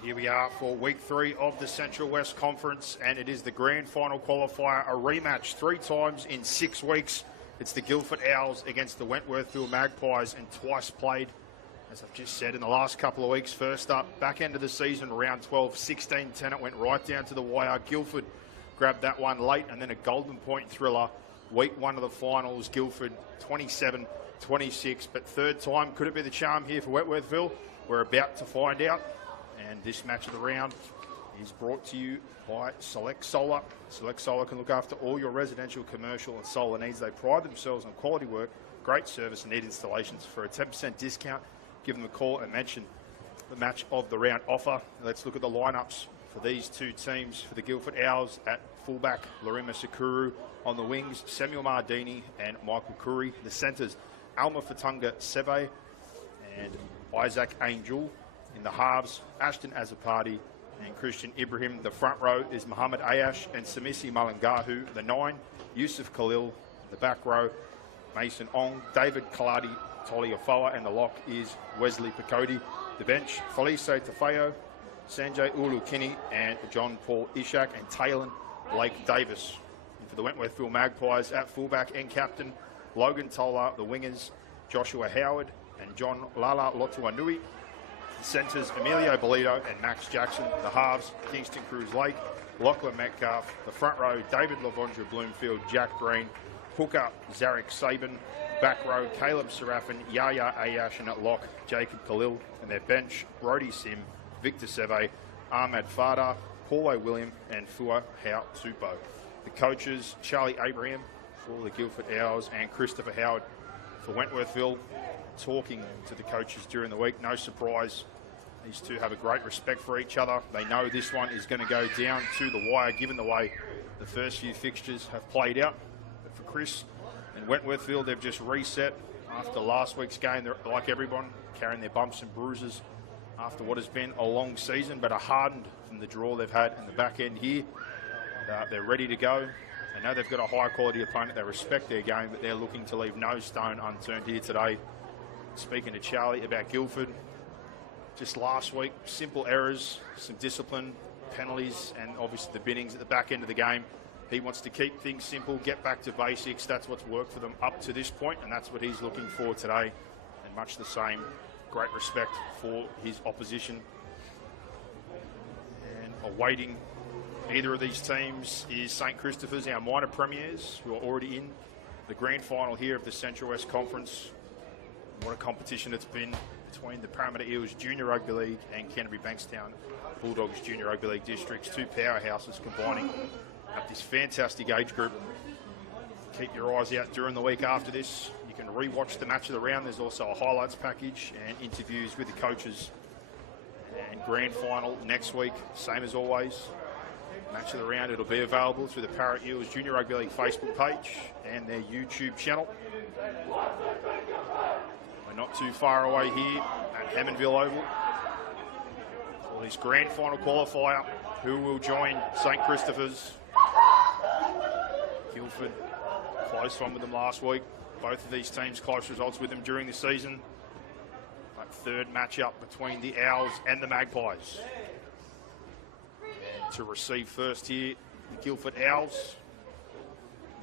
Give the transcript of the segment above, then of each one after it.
Here we are for week 3 of the Central West Conference, and it is the grand final qualifier, a rematch 3 times in 6 weeks. It's the Guildford Owls against the Wentworthville Magpies, and twice played, as I've just said, in the last couple of weeks. First up, back end of the season, round 12, 16-10, it went right down to the wire. Guildford grabbed that one late, and then a golden point thriller. Week 1 of the finals, Guildford 27-26, but third time, could it be the charm here for Wentworthville? We're about to find out. And this match of the round is brought to you by Select Solar. Select Solar can look after all your residential, commercial and solar needs. They pride themselves on quality work, great service and neat installations. For a 10% discount, give them a call and mention the match of the round offer. Let's look at the lineups for these two teams. For the Guildford Owls, at fullback, Larima Sakuru. On the wings, Samuel Mardini and Michael Curry. The centres, Alma Fatunga Seve and Isaac Angel. In the halves, Ashton Azapati and Christian Ibrahim. The front row is Muhammad Ayash and Samisi Malangahu. The 9, Yusuf Khalil. The back row, Mason Ong, David Kaladi Toliafoa, and the lock is Wesley Picodi. The bench, Felice Tafeo, Sanjay Ulukini, and John Paul Ishak, and Taylor Blake Davis. And for the Wentworthville Magpies, at fullback and captain, Logan Tola. The wingers, Joshua Howard and John Lala Lotuanui. The centres, Emilio Bolito and Max Jackson. The halves, Kingston Cruz Lake, Lachlan Metcalf. The front row, David Lavondra Bloomfield, Jack Green. Hooker, Zarek Sabin. Back row, Caleb Serafin, Yaya Ayash, and at lock, Jacob Khalil. And their bench, Brody Sim, Victor Seve, Ahmad Fada, Paulo William, and Fua Hao Tupo. The coaches, Charlie Abraham for the Guildford Owls and Christopher Howard for Wentworthville. Talking to the coaches during the week. No surprise, these two have a great respect for each other. They know this one is going to go down to the wire, given the way the first few fixtures have played out. But for Chris and Wentworthville, they've just reset after last week's game. They're, like everyone, carrying their bumps and bruises after what has been a long season, but are hardened from the draw they've had in the back end here. They're ready to go. They know they've got a high quality opponent. They respect their game, but they're looking to leave no stone unturned here today. Speaking to Charlie about Guildford, just last week, simple errors, some discipline, penalties, and obviously the binnings at the back end of the game. He wants to keep things simple, get back to basics. That's what's worked for them up to this point, and that's what he's looking for today. And much the same, great respect for his opposition. And awaiting either of these teams is St Christopher's, our minor premiers, who are already in the grand final here of the Central West Conference. What a competition it's been between the Parramatta Eels Junior Rugby League and Canterbury Bankstown Bulldogs Junior Rugby League districts. Two powerhouses combining at this fantastic age group. Keep your eyes out during the week after this. You can re-watch the match of the round. There's also a highlights package and interviews with the coaches. And grand final next week, same as always. Match of the round, it'll be available through the Parramatta Eels Junior Rugby League Facebook page and their YouTube channel. Not too far away here at Hammondville Oval. For this grand final qualifier, who will join St Christopher's? Guildford, close one with them last week. Both of these teams close results with them during the season. That third matchup between the Owls and the Magpies. And to receive first here, the Guildford Owls.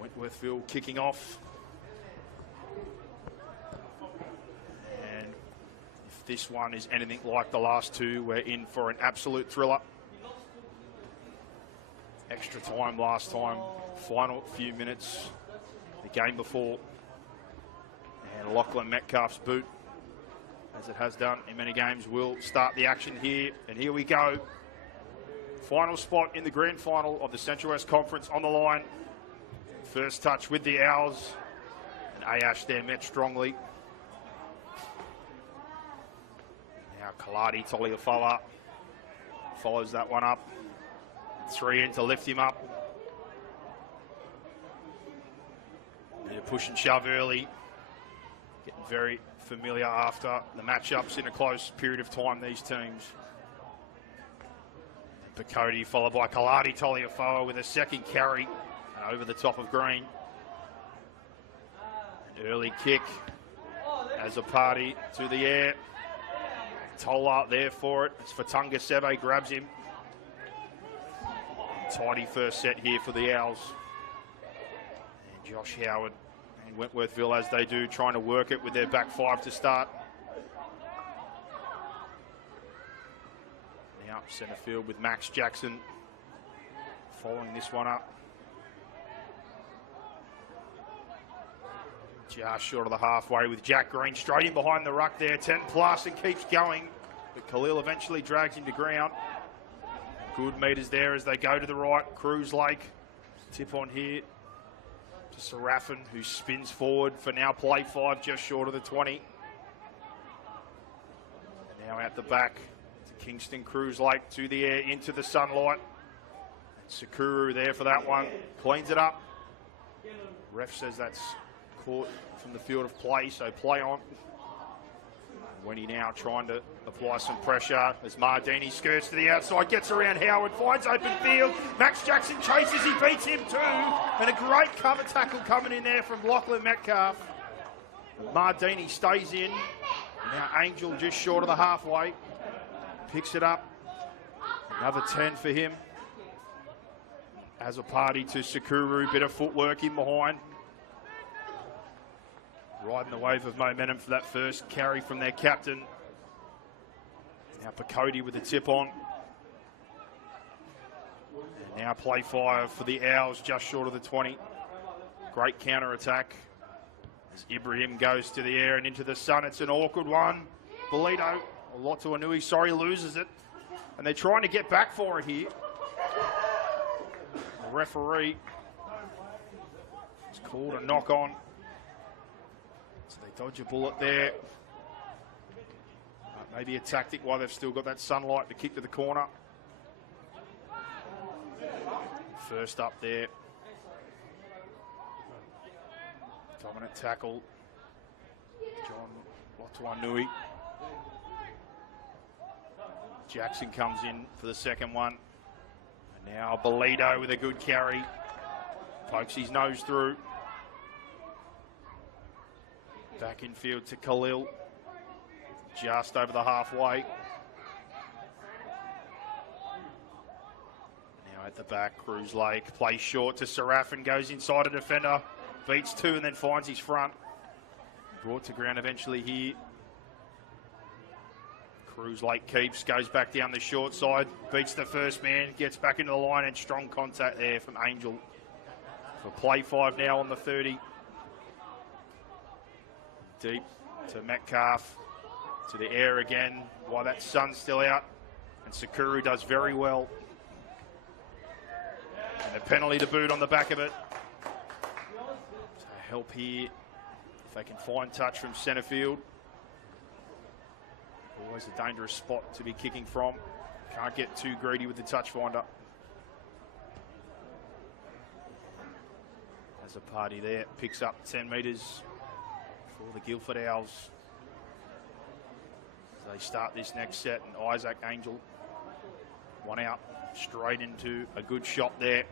Wentworthville kicking off. This one is anything like the last two. We're in for an absolute thriller. Extra time last time, final few minutes, the game before. And Lachlan Metcalf's boot, as it has done in many games, will start the action here. And here we go. Final spot in the grand final of the Central West Conference on the line. First touch with the Owls. And Ayash there met strongly. Kaladi Toliafoa follows that one up. 3 in to lift him up. And a push and shove early. Getting very familiar after the matchups in a close period of time, these teams. Picodi followed by Kaladi Toliafoa with a second carry over the top of Green. An early kick as a party to the air. Tola there for it. It's Fatunga Sebe, grabs him. Tidy first set here for the Owls. And Josh Howard and Wentworthville, as they do, trying to work it with their back five to start. Now centre field with Max Jackson following this one up. Just short of the halfway with Jack Green straight in behind the ruck there, 10 plus, and keeps going. But Khalil eventually drags him to ground. Good meters there as they go to the right. Cruise Lake, tip on here to Serafin, who spins forward for now play 5, just short of the 20. And now out the back to Kingston. Cruise Lake to the air, into the sunlight. Sakuru there for that one, cleans it up. Ref says that's caught from the field of play, so play on. Wendy now trying to apply some pressure as Mardini skirts to the outside, gets around Howard, finds open field. Max Jackson chases, he beats him too. And a great cover tackle coming in there from Lachlan Metcalf. Mardini stays in. Now Angel just short of the halfway. Picks it up. Another 10 for him. As a party to Sakuru, bit of footwork in behind. Riding the wave of momentum for that first carry from their captain. Now Picodi with the tip on. And now play 5 for the Owls, just short of the 20. Great counter attack. As Ibrahim goes to the air and into the sun, it's an awkward one. Bolito, Lotuanui, sorry, loses it. And they're trying to get back for it here. The referee has called a knock on. So they dodge a bullet there. Maybe a tactic while they've still got that sunlight to kick to the corner. First up there. Dominant tackle. John Lotuanui. Jackson comes in for the second one. And now Bolito with a good carry. Pokes his nose through. Back in field to Khalil. Just over the halfway. Now at the back, Cruise Lake plays short to Serafin, goes inside a defender, beats 2 and then finds his front. Brought to ground eventually here. Cruise Lake keeps, goes back down the short side, beats the first man, gets back into the line, and strong contact there from Angel. For play 5 now on the 30. Deep to Metcalf, to the air again, while that sun's still out. And Sakuru does very well. And a penalty to boot on the back of it. So help here, if they can find touch from centre field. Always a dangerous spot to be kicking from. Can't get too greedy with the touch finder. As a party there, picks up 10 metres for the Guildford Owls. They start this next set, and Isaac Angel, one out, straight into a good shot there.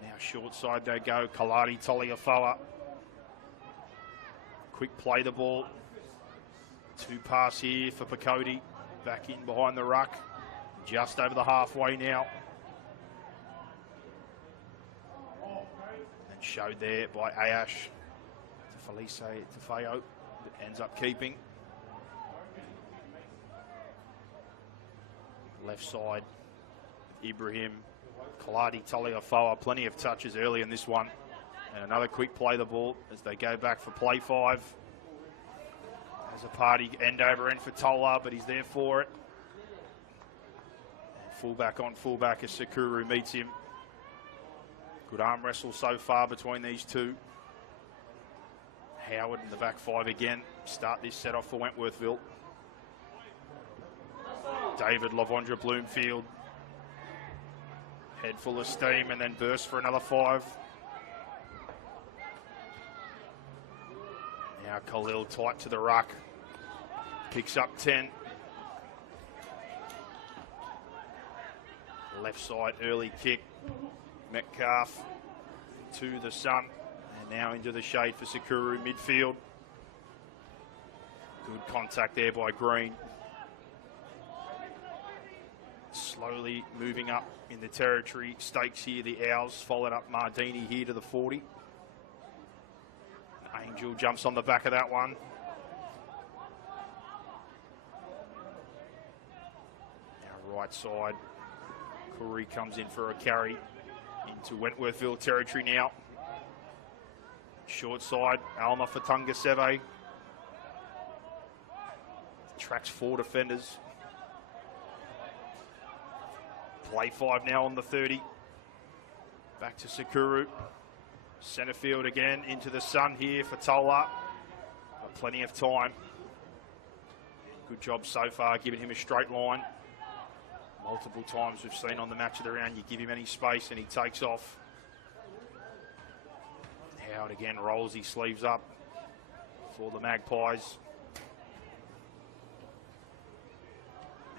Now short side they go, Kaladi Toliafoa. Quick play the ball. 2 pass here for Picodi, back in behind the ruck, just over the halfway now. And showed there by Ayash to Felice Tafeo. That ends up keeping. Left side, Ibrahim, Kaladi Toliafoa, plenty of touches early in this one. And another quick play the ball as they go back for play 5. As a party end over end for Tola, but he's there for it. And fullback on fullback as Sakuru meets him. Good arm wrestle so far between these two. Howard in the back 5 again. Start this set off for Wentworthville. David Lavondra Bloomfield. Head full of steam and then burst for another 5. Now Khalil tight to the ruck. Picks up 10. Left side early kick. Metcalf to the sun. And now into the shade for Sakuru midfield. Good contact there by Green. Slowly moving up in the territory. Stakes here, the Owls. Followed up Mardini here to the 40. Angel jumps on the back of that one. Now right side. Curry comes in for a carry into Wentworthville territory now. Short side, Alma for Tungaseve. Tracks 4 defenders. Play 5 now on the 30. Back to Sakuru. Centre field again into the sun here for Tola. Got plenty of time. Good job so far, giving him a straight line. Multiple times we've seen on the match of the round, you give him any space and he takes off. Howard again rolls his sleeves up for the Magpies.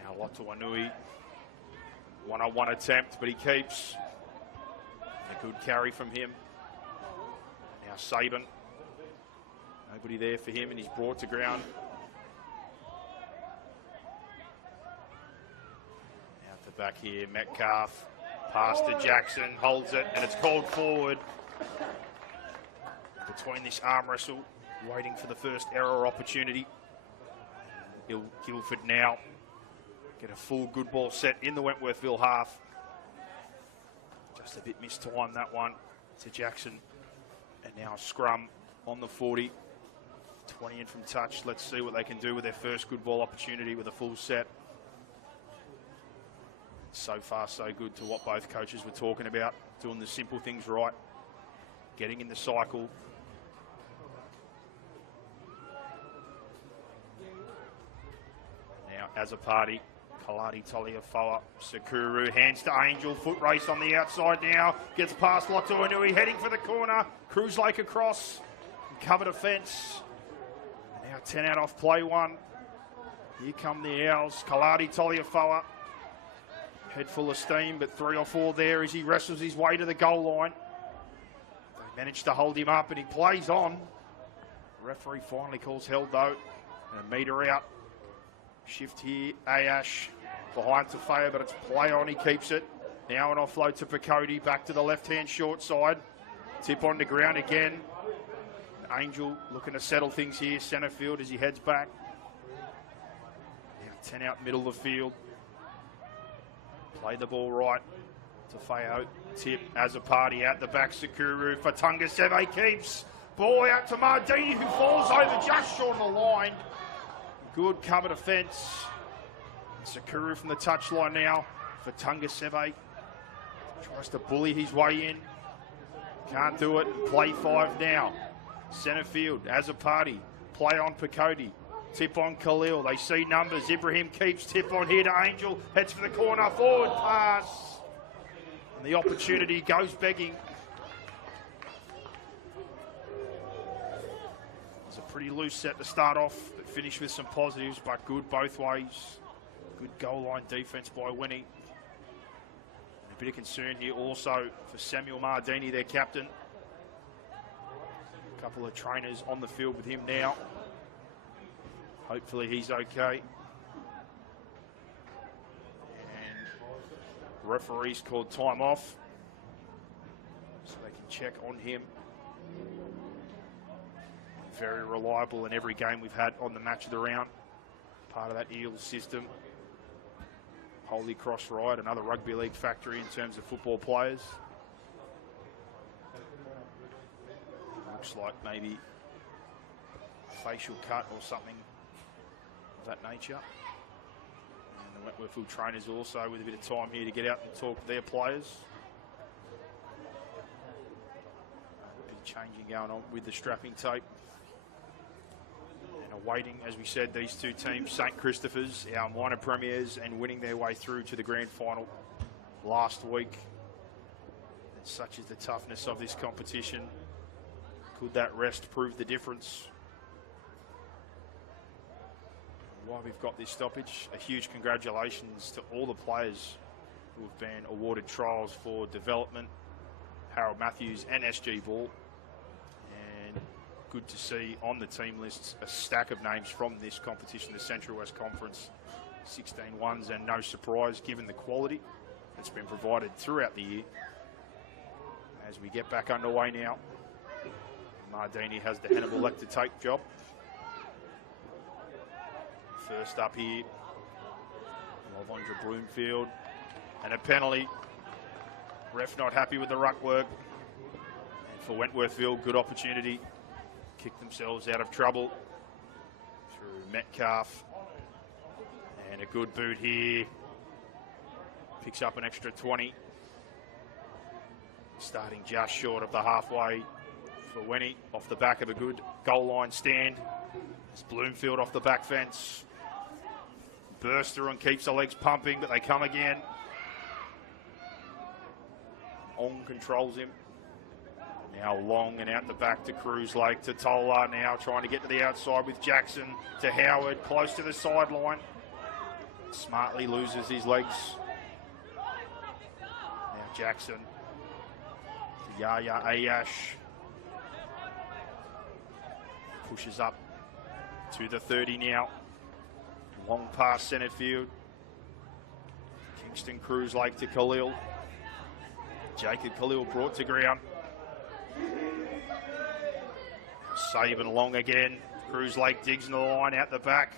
Now Watuanui. One-on-one attempt, but he keeps. A good carry from him. Now Saban. Nobody there for him, and he's brought to ground. Out the back here, Metcalf. Pass to Jackson, holds it, and it's called forward. Between this arm wrestle, waiting for the first error opportunity. Guildford now get a full good ball set in the Wentworthville half. Just a bit mistimed that one to Jackson. And now scrum on the 40. 20 in from touch. Let's see what they can do with their first good ball opportunity with a full set. So far, so good to what both coaches were talking about. Doing the simple things right. Getting in the cycle. Now, as a party, Kaladi Taliafoa, Sakuru, hands to Angel, foot race on the outside now, gets past Lotuanui, heading for the corner, Cruise Lake across, cover defence. Now 10 out off play 1. Here come the Owls, Kaladi Taliafoa, head full of steam, but 3 or 4 there as he wrestles his way to the goal line. They manage to hold him up and he plays on. The referee finally calls held though, and a metre out. Shift here, Ayash behind Tafea, but it's play on, he keeps it. Now an offload to Picodi, back to the left-hand short side. Tip on the ground again. Angel looking to settle things here, centre field as he heads back. Now 10 out middle of the field. Play the ball right. Tafeo, tip as a party out the back, Sakuru for Tungaseve keeps. Ball out to Mardini who falls over just short of the line. Good cover defence. Sakuru from the touchline now for Tungaseve. Tries to bully his way in. Can't do it. Play 5 now. Centre field as a party. Play on Picodi. Tip on Khalil. They see numbers. Ibrahim keeps. Tip on here to Angel. Heads for the corner. Forward pass. And the opportunity goes begging. A pretty loose set to start off, but finished with some positives, but good both ways. Good goal line defence by Winnie. And a bit of concern here also for Samuel Mardini, their captain. A couple of trainers on the field with him now. Hopefully he's okay. And referees called time off, so they can check on him. Very reliable in every game we've had on the match of the round. Part of that Eels system. Holy Cross Ride, another rugby league factory in terms of football players. Looks like maybe a facial cut or something of that nature. And the Wentworthville trainers also with a bit of time here to get out and talk to their players. A bit of changing going on with the strapping tape. Awaiting, as we said, these two teams, St Christopher's, our minor premiers, and winning their way through to the grand final last week. And such is the toughness of this competition. Could that rest prove the difference? While we've got this stoppage, a huge congratulations to all the players who have been awarded trials for development, Harold Matthews and SG Ball. And good to see on the team lists a stack of names from this competition, the Central West Conference. 16 ones, and no surprise given the quality that's been provided throughout the year. As we get back underway now, Mardini has the Hammondville Lecter tape job. First up here, Lavondra Bloomfield, and a penalty. Ref not happy with the ruck work. And for Wentworthville, good opportunity. Kick themselves out of trouble through Metcalf. And a good boot here. Picks up an extra 20. Starting just short of the halfway for Wenny, off the back of a good goal line stand. It's Bloomfield off the back fence. Bursts through and keeps the legs pumping, but they come again. Ong controls him. Now long and out the back to Cruz Lake, to Tola, now trying to get to the outside with Jackson, to Howard, close to the sideline. Smartly loses his legs. Now Jackson to Yaya Ayash. Pushes up to the 30 now. Long pass centre field. Kingston Cruz Lake to Khalil. Jacob Khalil brought to ground. Saving along again. Cruz Lake digs in the line out the back.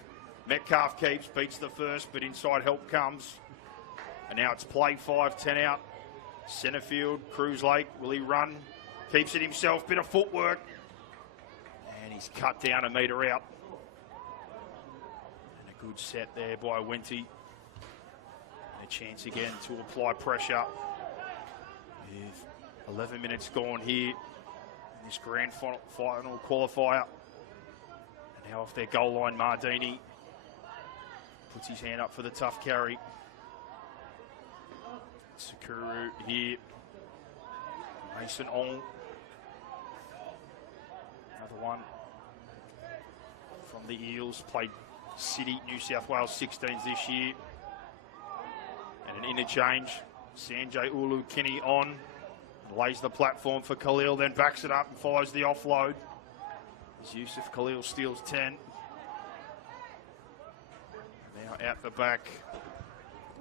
Metcalf keeps, beats the first, but inside help comes. And now it's play 5-10 out. Centre field, Cruz Lake, will he run? Keeps it himself, bit of footwork. And he's cut down a metre out. And a good set there by Wenty. And a chance again to apply pressure. With 11 minutes gone here in this grand final qualifier. And now off their goal line, Mardini puts his hand up for the tough carry. Sakuru here. Mason Ong. Another one from the Eels. Played City, New South Wales 16s this year. And an interchange. Sanjay Ulu Kinney on. Lays the platform for Khalil, then backs it up and follows the offload. As Yusuf Khalil steals 10. Now out the back.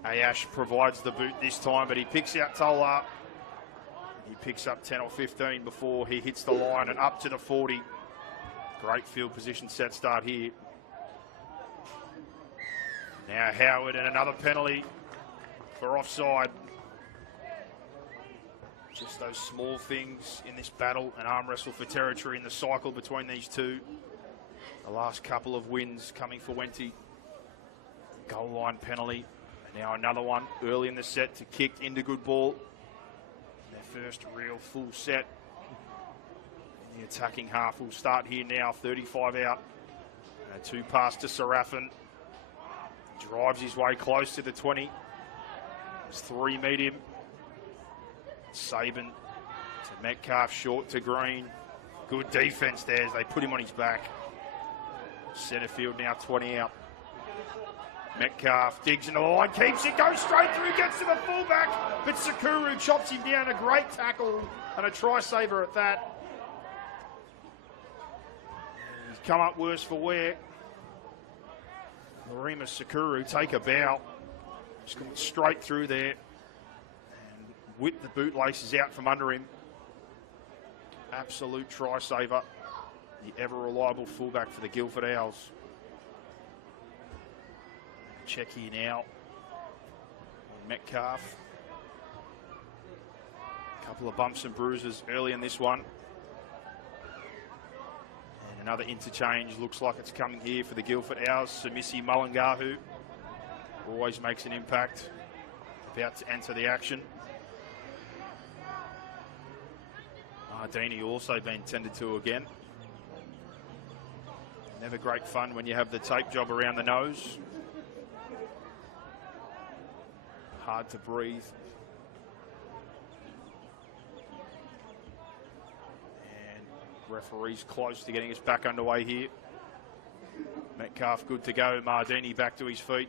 Ayash provides the boot this time, but he picks out Tola. He picks up 10 or 15 before he hits the line and up to the 40. Great field position set start here. Now Howard, and another penalty for offside. Just those small things in this battle and arm wrestle for territory in the cycle between these two. The last couple of wins coming for Wenty. Goal line penalty. And now another one early in the set to kick into good ball. Their first real full set. The attacking half will start here now, 35 out. And a two pass to Serafin. Drives his way close to the 20. There's 3 meet him. Sabin to Metcalf, short to Green. Good defence there as they put him on his back. Centre field now 20 out. Metcalf digs in the line, keeps it, goes straight through, gets to the fullback, but Sakuru chops him down. A great tackle and a try saver at that. He's come up worse for wear. Marima Sakuru take a bow. Just going straight through there. Whip the bootlaces out from under him. Absolute try saver. The ever reliable fullback for the Guildford Owls. Check here now on Metcalf. A couple of bumps and bruises early in this one. And another interchange looks like it's coming here for the Guildford Owls. Samisi Mullingahu always makes an impact. About to enter the action. Mardini also been tended to again. Never great fun when you have the tape job around the nose. Hard to breathe. And referee's close to getting us back underway here. Metcalf good to go. Mardini back to his feet.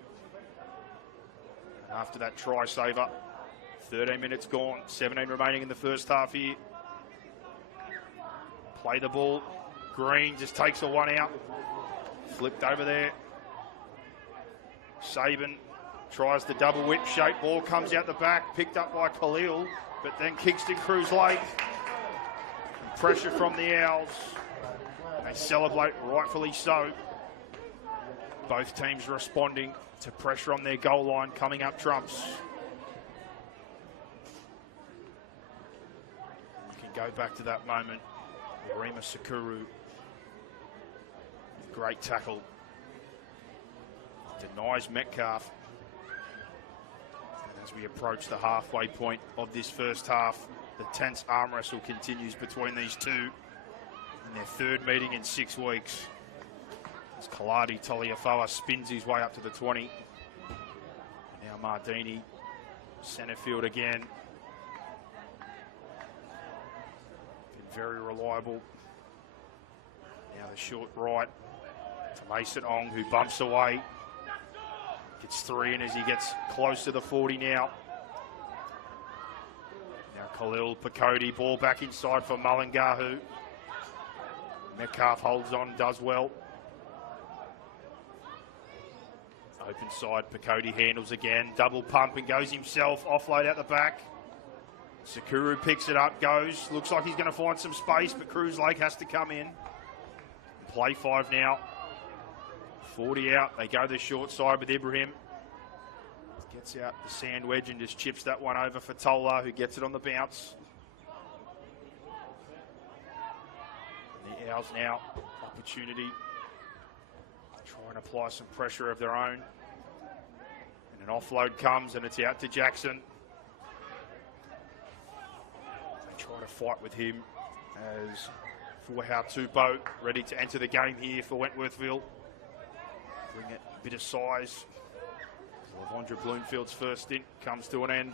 After that try saver. 13 minutes gone. 17 remaining in the first half here. Play the ball. Green just takes a one out. Flipped over there. Saban tries the double whip shape. Ball comes out the back, picked up by Khalil, but then Kingston Cruise late. Pressure from the Owls. They celebrate, rightfully so. Both teams responding to pressure on their goal line coming up trumps. You can go back to that moment. Rima Sakuru. Great tackle. Denies Metcalf. And as we approach the halfway point of this first half, the tense arm wrestle continues between these two in their third meeting in 6 weeks. As Kaladi Taliafoa spins his way up to the 20. Now Mardini, centre field again. Been very reliable. Now the short right to Mason Ong, who bumps away. Gets 3 in as he gets close to the 40 now. Now Khalil Pakodi, ball back inside for Mullingahu. Metcalf holds on, does well. Open side, Pakodi handles again. Double pump and goes himself. Offload out the back. Sakuru picks it up, goes. Looks like he's going to find some space, but Cruz Lake has to come in. Play 5 now. 40 out. They go the short side with Ibrahim. Gets out the sand wedge and just chips that one over for Tola, who gets it on the bounce. And the Owls now, opportunity. Try and apply some pressure of their own. And an offload comes and it's out to Jackson. They try to fight with him as Fuahau Tupou ready to enter the game here for Wentworthville. Bring it a bit of size. Lavondra Bloomfield's first stint comes to an end.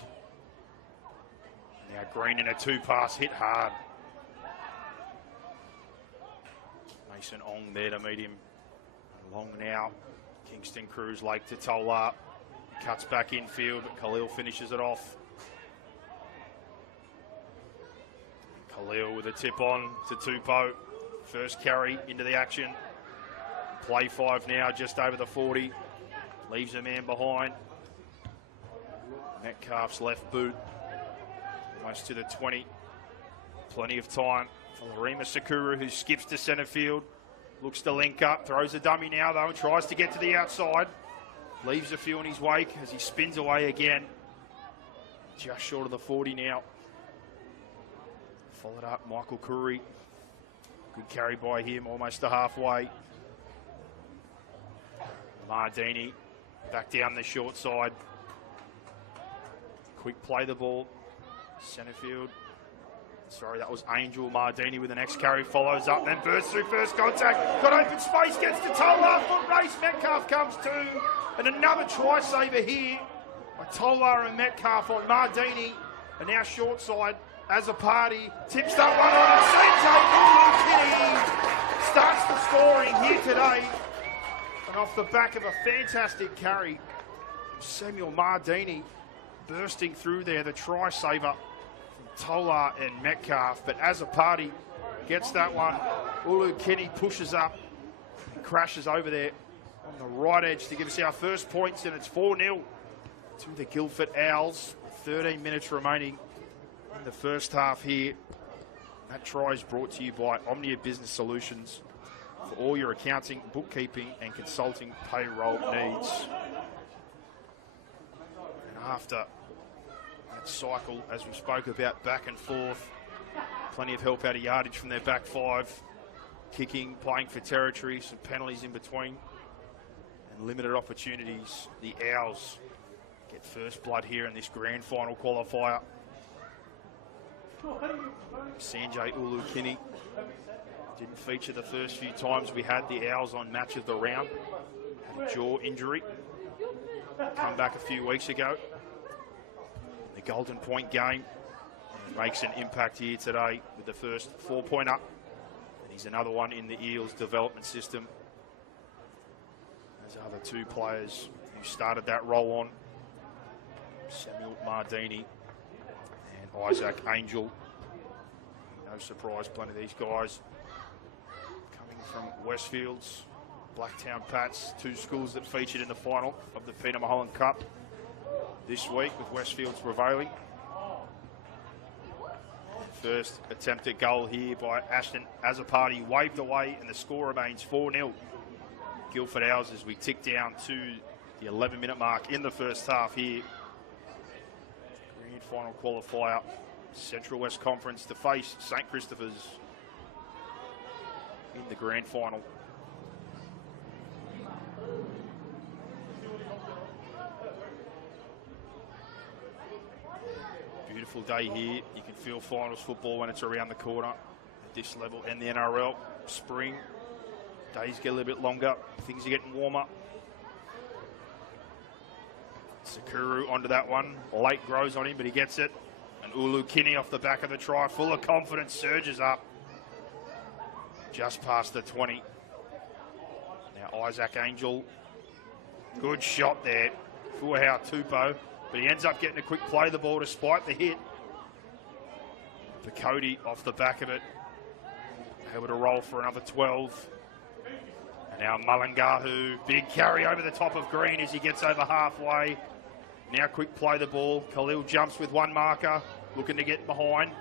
Now Green in a 2-pass hit hard. Mason Ong there to meet him. Long now. Kingston Cruise Lake to Tola. Cuts back infield, but Khalil finishes it off. Khalil with a tip on to Tupou. First carry into the action. Play 5 now, just over the 40. Leaves a man behind. Metcalf's left boot. Almost to the 20. Plenty of time for Larima Sakura, who skips to centre field. Looks to link up, throws a dummy now though, and tries to get to the outside. Leaves a few in his wake as he spins away again. Just short of the 40 now. Followed up, Michael Curry. Good carry by him, almost to halfway. Mardini back down the short side. Quick play the ball. Centre field. Sorry, that was Angel. Mardini with the next carry, follows up, then bursts through first contact. Got open space, gets to Tola. Foot race, Metcalf comes to. And another try saver here by Tola and Metcalf on Mardini. And now short side as a party. Tips that one on. Sente starts the scoring here today. And off the back of a fantastic carry, Samuel Mardini bursting through there, the try saver from Tola and Metcalf. But as a party, gets that one. Ulu Kenny pushes up and crashes over there on the right edge to give us our first points, and it's 4-0 to the Guildford Owls. 13 minutes remaining in the first half here. That try is brought to you by Omnia Business Solutions for all your accounting, bookkeeping and consulting payroll needs. And after that cycle, as we spoke about, back and forth, plenty of help out of yardage from their back 5, kicking, playing for territory, some penalties in between, and limited opportunities. The Owls get first blood here in this grand final qualifier. Sanjay Ulukini didn't feature the first few times we had the Owls on Match of the Round. Had a jaw injury. Come back a few weeks ago. The Golden Point game. And makes an impact here today with the first 4-pointer. And he's another one in the Eels development system. Those are the 2 players who started that role on. Samuel Mardini and Isaac Angel. No surprise, plenty of these guys from Westfields, Blacktown Pats, two schools that featured in the final of the Peter Mulholland Cup this week, with Westfields prevailing. First attempted goal here by Ashton Azzopardi, waved away, and the score remains 4-0. Guildford Owls as we tick down to the 11-minute mark in the first half here. Grand final qualifier, Central West Conference to face St. Christopher's in the grand final. Beautiful day here. You can feel finals football when it's around the corner at this level and the NRL. Spring, days get a little bit longer, things are getting warmer. Sakuru onto that one. Late grows on him, but he gets it. And Ulu Kinney off the back of the try, full of confidence, surges up. Just past the 20. Now Isaac Angel. Good shot there. Fuahau Tupou. But he ends up getting a quick play the ball despite the hit. Cody off the back of it. Able to roll for another 12. And now Mullingahu. Big carry over the top of Green as he gets over halfway. Now quick play the ball. Khalil jumps with one marker. Looking to get behind.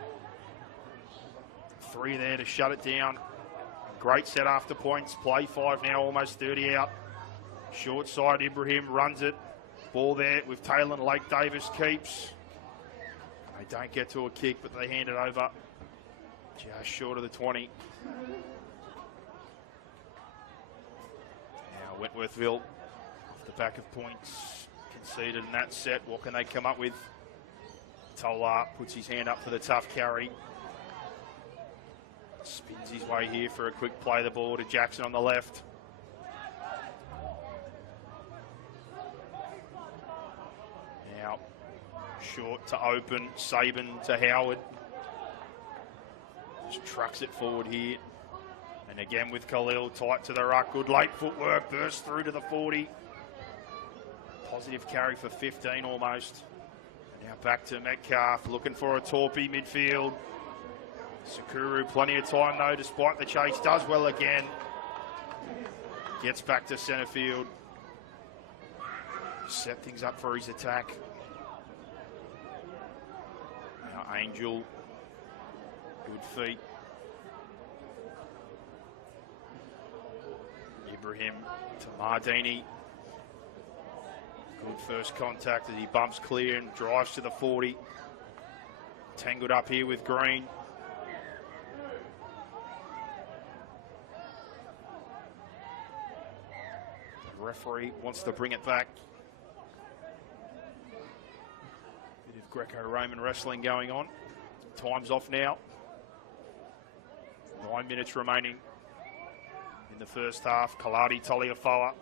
3 there to shut it down. Great set after points. Play 5 now, almost 30 out. Short side, Ibrahim runs it. Ball there with Taylor and Lake Davis keeps. They don't get to a kick, but they hand it over. Just short of the 20. Now Wentworthville off the back of points. Conceded in that set. What can they come up with? Tolar puts his hand up for the tough carry. Spins his way here for a quick play the ball to Jackson on the left. Now short to open, Sabin to Howard. Just trucks it forward here. And again with Khalil tight to the ruck. Good late footwork, burst through to the 40. Positive carry for 15 almost. Now back to Metcalf, looking for a torpy midfield. Sakuru, plenty of time though, despite the chase, does well again. Gets back to centre field. Set things up for his attack. Now Angel, good feet. Ibrahim to Mardini. Good first contact as he bumps clear and drives to the 40. Tangled up here with Green. The referee wants to bring it back. Bit of Greco-Roman wrestling going on. Time's off now. 9 minutes remaining in the first half. Kaladi Taliafoa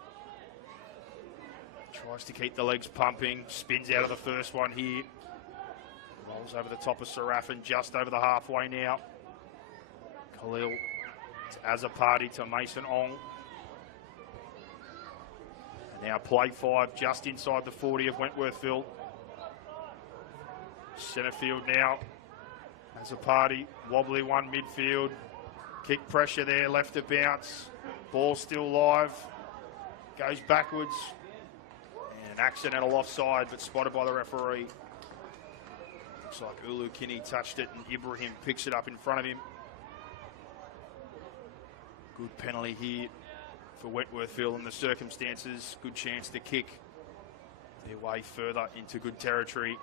tries to keep the legs pumping. Spins out of the first one here. Rolls over the top of Serafin, just over the halfway now. Khalil to Azzopardi to Mason Ong. And now play 5 just inside the 40 of Wentworthville. Centre field now. Azzopardi, wobbly one midfield. Kick pressure there, left to bounce. Ball still live. Goes backwards. An accidental offside, but spotted by the referee. Looks like Ulu Kinney touched it and Ibrahim picks it up in front of him. Good penalty here for Wentworthville in the circumstances. Good chance to kick their way further into good territory.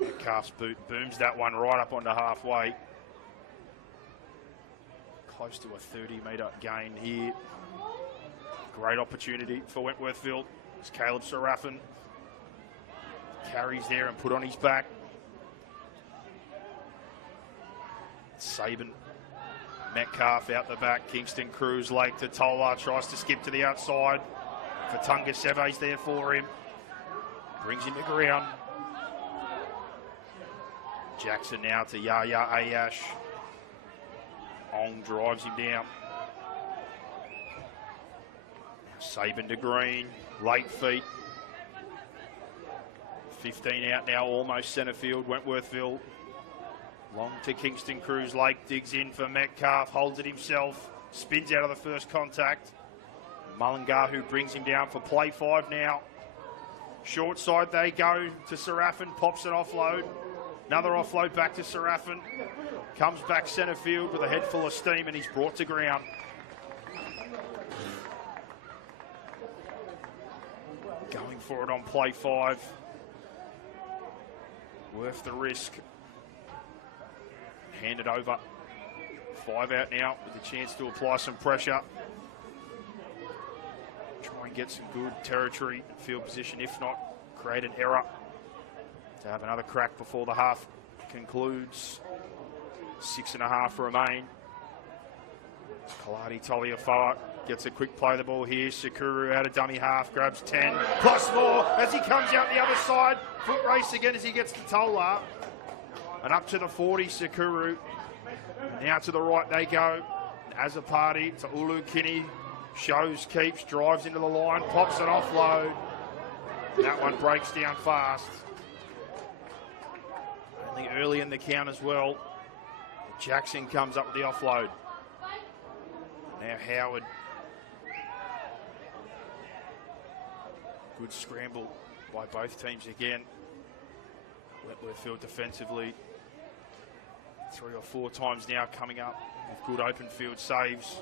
Metcalf's boot booms that one right up onto halfway. Close to a 30-metre gain here. Great opportunity for Wentworthville. It's Caleb Serafin. Carries there and put on his back. Sabin. Metcalf out the back. Kingston Cruz Lake to Tolar. Tries to skip to the outside. Fatunga Seve's there for him. Brings him to ground. Jackson now to Yaya Ayash. Ong drives him down. Sabin to Green. Late feet. 15 out now, almost centre field. Wentworthville. Long to Kingston Cruz Lake. Digs in for Metcalf. Holds it himself. Spins out of the first contact. Mullingar, who brings him down for play 5 now. Short side they go to Serafin, pops an offload. Another offload back to Serafin. Comes back centre field with a head full of steam, and he's brought to ground. Going for it on play 5. Worth the risk. Hand it over. 5 out now with a chance to apply some pressure. Try and get some good territory and field position. If not, create an error to have another crack before the half concludes. 6.5 remain. Kaladi Taliafoa gets a quick play of the ball here. Sakuru out of dummy half, grabs 10 plus more as he comes out the other side. Foot race again as he gets to Tola. And up to the 40, Sakuru. Now to the right they go. As a party to Ulu Kinney. Shows, keeps, drives into the line, pops an offload. That one breaks down fast. Only early in the count as well. Jackson comes up with the offload. Now Howard. Good scramble by both teams again. Wentworthville defensively 3 or 4 times now coming up with good open field saves.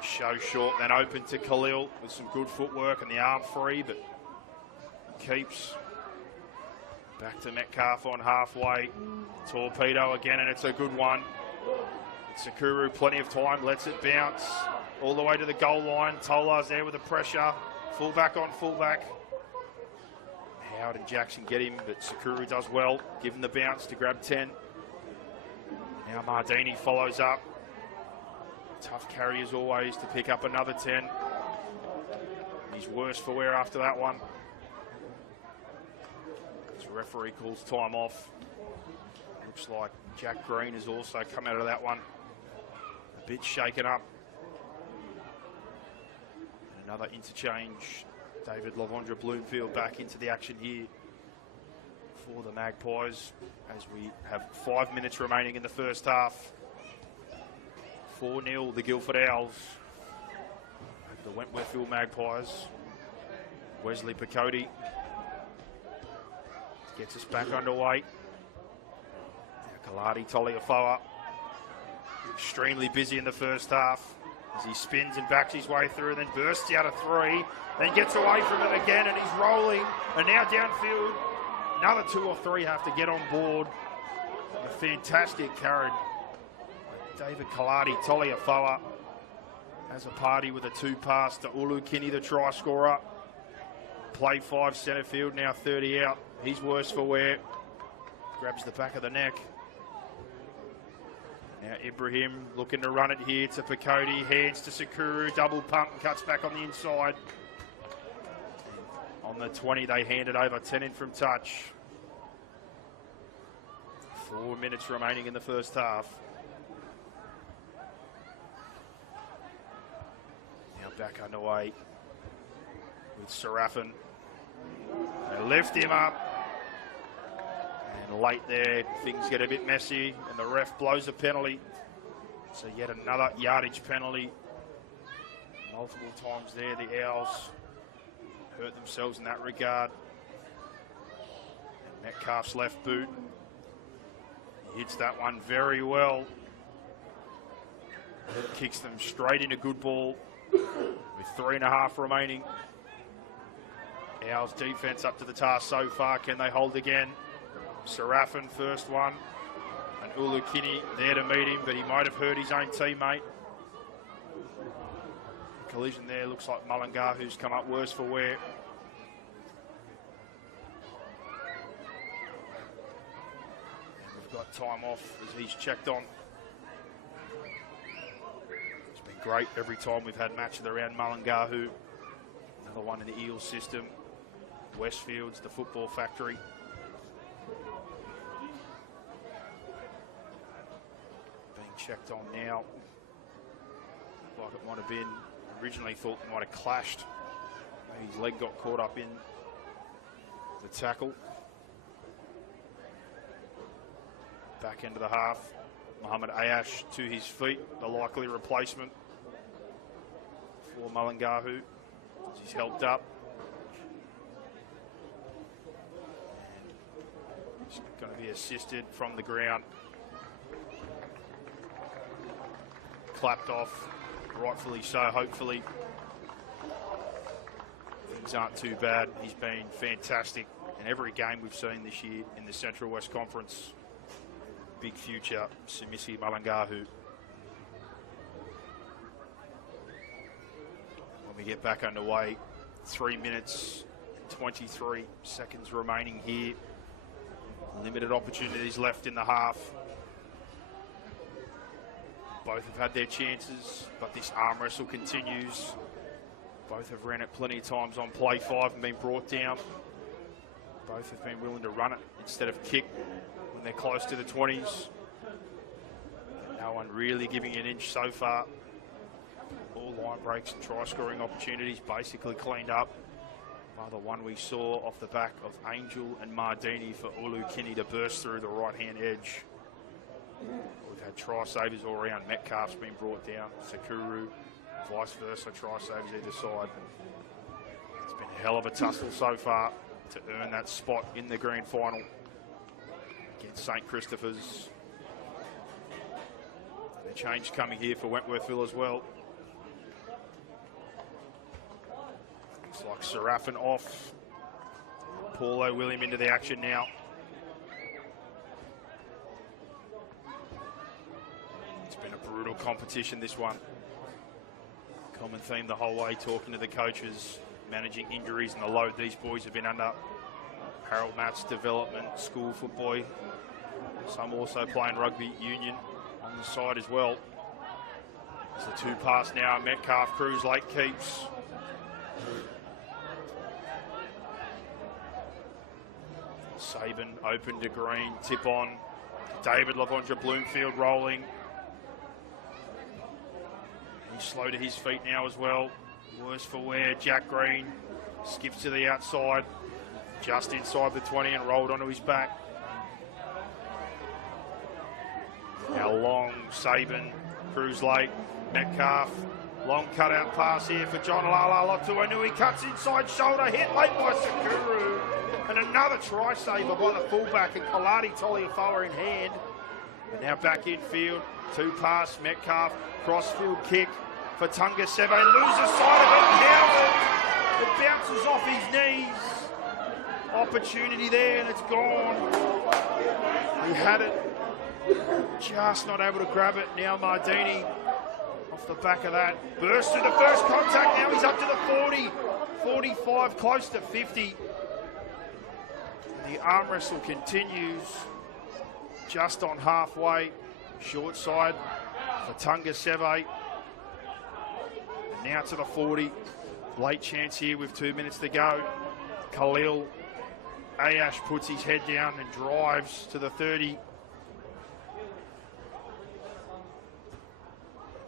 Show short, then open to Khalil with some good footwork and the arm free, but keeps. Back to Metcalf on halfway. Torpedo again, and it's a good one. Sakuru, plenty of time, lets it bounce all the way to the goal line. Tola's there with the pressure. Fullback on fullback. Howard and Jackson get him, but Sakuru does well. Give him the bounce to grab 10. Now Mardini follows up. Tough carry as always to pick up another 10. He's worse for wear after that one. As the referee calls time off. Looks like Jack Green has also come out of that one a bit shaken up. Another interchange. David Lavondra Bloomfield back into the action here for the Magpies as we have 5 minutes remaining in the first half. 4-0 the Guildford Owls. The Wentworthville Magpies. Wesley Picotti gets us back underway. Kaladi Taliafoa extremely busy in the first half as he spins and backs his way through and then bursts out of 3, then gets away from it again and he's rolling, and now downfield another 2 or 3 have to get on board. A fantastic carry. David Kaladi Taliafoa as a party with a 2 pass to Ulu Kinney, the try scorer. Play 5 centre field, now 30 out. He's worse for wear. Grabs the back of the neck. Now Ibrahim looking to run it here to Picotti. Hands to Sakuru, double pump and cuts back on the inside. On the 20 they hand it over, 10 in from touch. 4 minutes remaining in the first half. Now back underway with Serafin. They lift him up. And late there, things get a bit messy and the ref blows a penalty. So yet another yardage penalty. Multiple times there, the Owls hurt themselves in that regard. And Metcalf's left boot. He hits that one very well. Kicks them straight into good ball with 3.5 remaining. Owls defence up to the task so far. Can they hold again? Serafin first one. And Ulu Kinney there to meet him, but he might have hurt his own teammate. Collision there, looks like Mullingar, who's come up worse for wear. And we've got time off as he's checked on. It's been great every time we've had matches around Mullingar, who another one in the Eels system. Westfields, the football factory. Being checked on now. Like it might have been, originally thought it might have clashed. Maybe his leg got caught up in the tackle. Back into the half. Mohamed Ayash to his feet, the likely replacement for Mullingahu. He's helped up. He's going to be assisted from the ground. Clapped off, rightfully so, hopefully. Things aren't too bad. He's been fantastic in every game we've seen this year in the Central West Conference. Big future, Simisi Mullingahu. When we get back underway, 3 minutes, 23 seconds remaining here. Limited opportunities left in the half. Both have had their chances, but this arm wrestle continues. Both have ran it plenty of times on play 5 and been brought down. Both have been willing to run it instead of kick when they're close to the 20s. No one really giving an inch so far. All line breaks and try-scoring opportunities basically cleaned up by the one we saw off the back of Angel and Mardini for Ulu-Kinney to burst through the right-hand edge. We've had try-savers all around. Metcalf's been brought down. Sakuru, vice versa, try-savers either side. It's been a hell of a tussle so far to earn that spot in the grand final against St. Christopher's. The change coming here for Wentworthville as well. Looks like Seraphin off. Paulo William into the action now. It's been a brutal competition, this one. Common theme the whole way, talking to the coaches, managing injuries and the load these boys have been under. Harold Matt's development, school football. Some also playing rugby union on the side as well. There's a 2-pass now. Metcalf, Cruz Lake keeps. Sabin open to Green, tip on. David Lavondra Bloomfield rolling. He's slow to his feet now as well. Worse for wear. Jack Green skips to the outside, just inside the 20 and rolled onto his back. Now long, Sabin, Cruz Lake, Metcalf. Long cutout pass here for John Lala Lotuanui. Cuts inside shoulder, hit late by Sakuru. And another try saver by the fullback and Kaladi Toliafoa in hand. And now back infield, 2-pass, Metcalf, crossfield kick for Tunga Sebe. Loses sight of it now. It bounces off his knees. Opportunity there and it's gone. He had it, just not able to grab it. Now Mardini off the back of that. Burst to the first contact, now he's up to the 40, 45, close to 50. The arm wrestle continues just on halfway. Short side for Tunga Sebe. Now to the 40. Late chance here with 2 minutes to go. Khalil Ayash puts his head down and drives to the 30.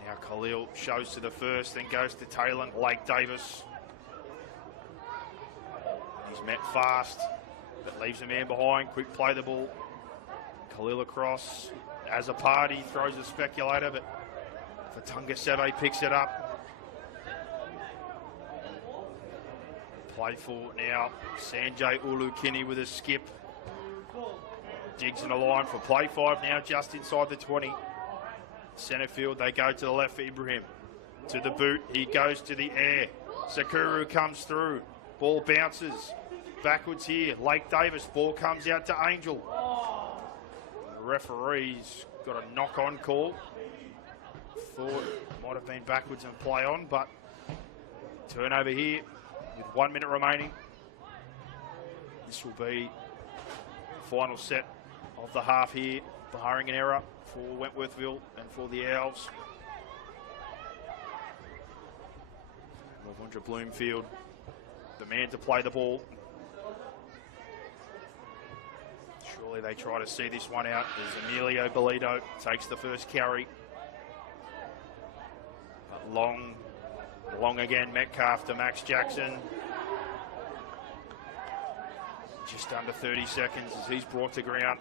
Now Khalil shows to the first, then goes to Taylor Lake Davis. He's met fast, but leaves a man behind. Quick play the ball. Khalil across. As a party, throws a speculator, but for Tunga Sebe picks it up. Play for now. Sanjay Ulu-Kinney with a skip. Digs in the line for play 5 now, just inside the 20. Centre field, they go to the left for Ibrahim. To the boot, he goes to the air. Sakuru comes through. Ball bounces. Backwards here, Lake Davis. Ball comes out to Angel. The referee's got a knock-on call. Thought might have been backwards and play on, but turnover here with 1 minute remaining. This will be the final set of the half here, barring an error for Wentworthville and for the Owls. Lavondra Bloomfield, the man to play the ball. Surely they try to see this one out as Emilio Belito takes the first carry. But long again, Metcalf to Max Jackson. Just under 30 seconds as he's brought to ground.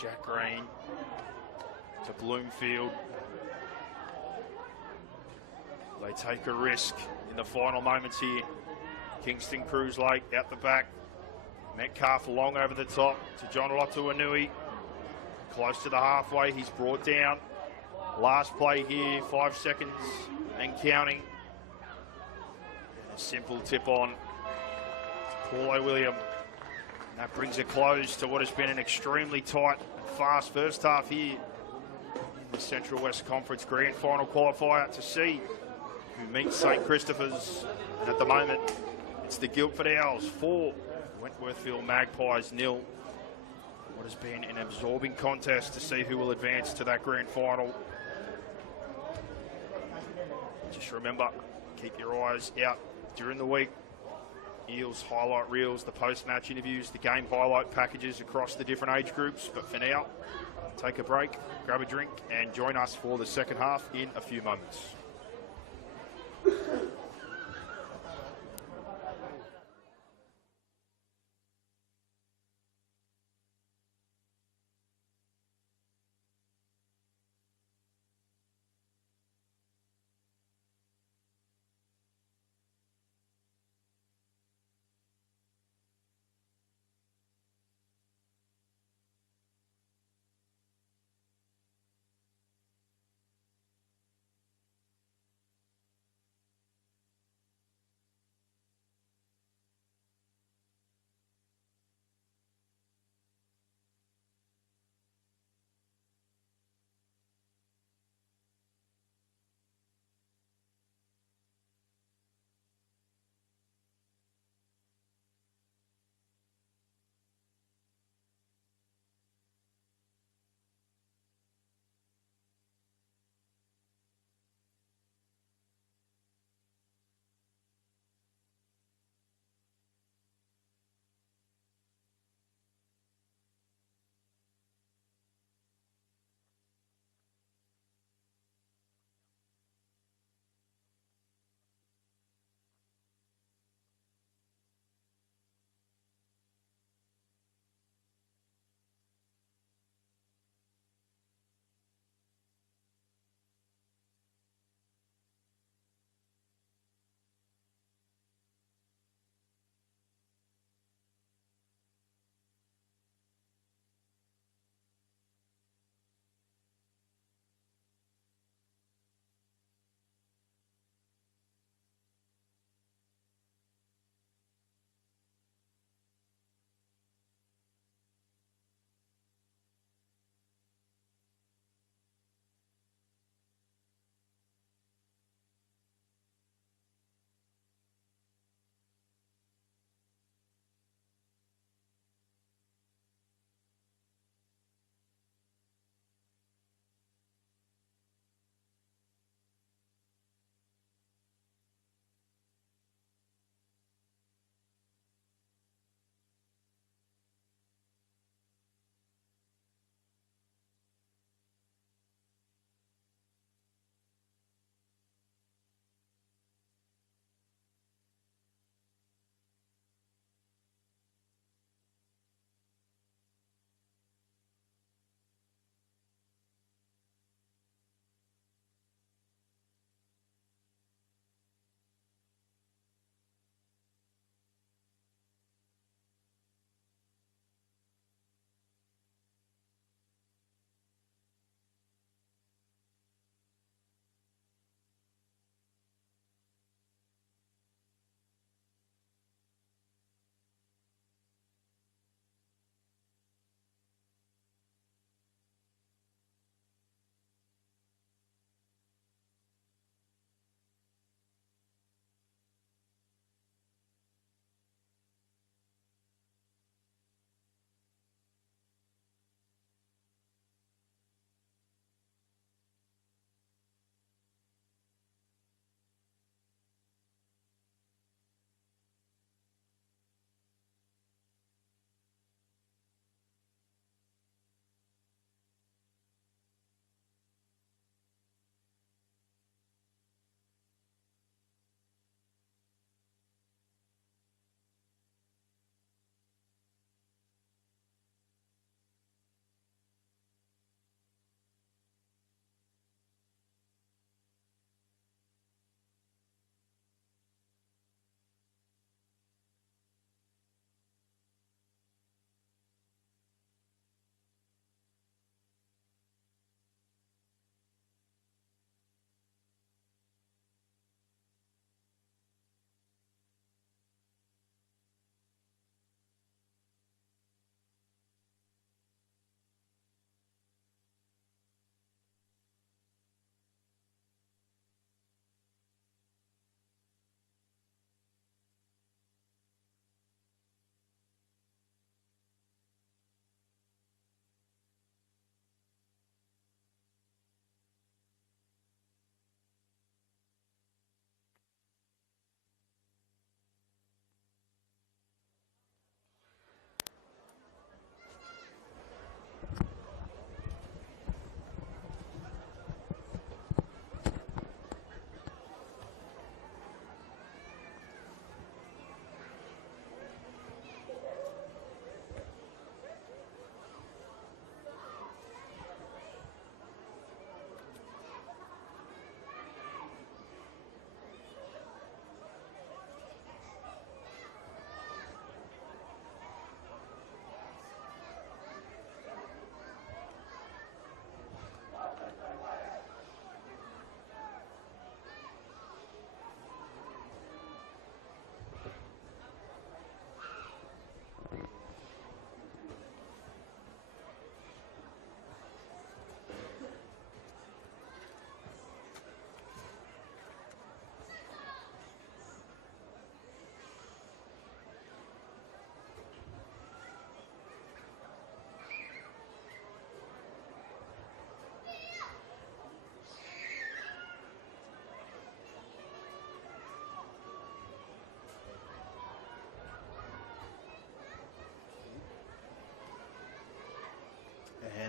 Jack Green to Bloomfield. They take a risk in the final moments here. Kingston Cruise Lake out the back. Metcalf long over the top to John Lotuanui. Close to the halfway, he's brought down. Last play here, 5 seconds and counting. A simple tip on to Paulo William. And that brings a close to what has been an extremely tight and fast first half here in the Central West Conference Grand Final qualifier to see who meets St Christopher's. And at the moment, it's the Guildford Owls 4, Wentworthville Magpies 0. What has been an absorbing contest to see who will advance to that grand final. Just remember, keep your eyes out during the week. Eels highlight reels, the post-match interviews, the game highlight packages across the different age groups. But for now, take a break, grab a drink, and join us for the second half in a few moments.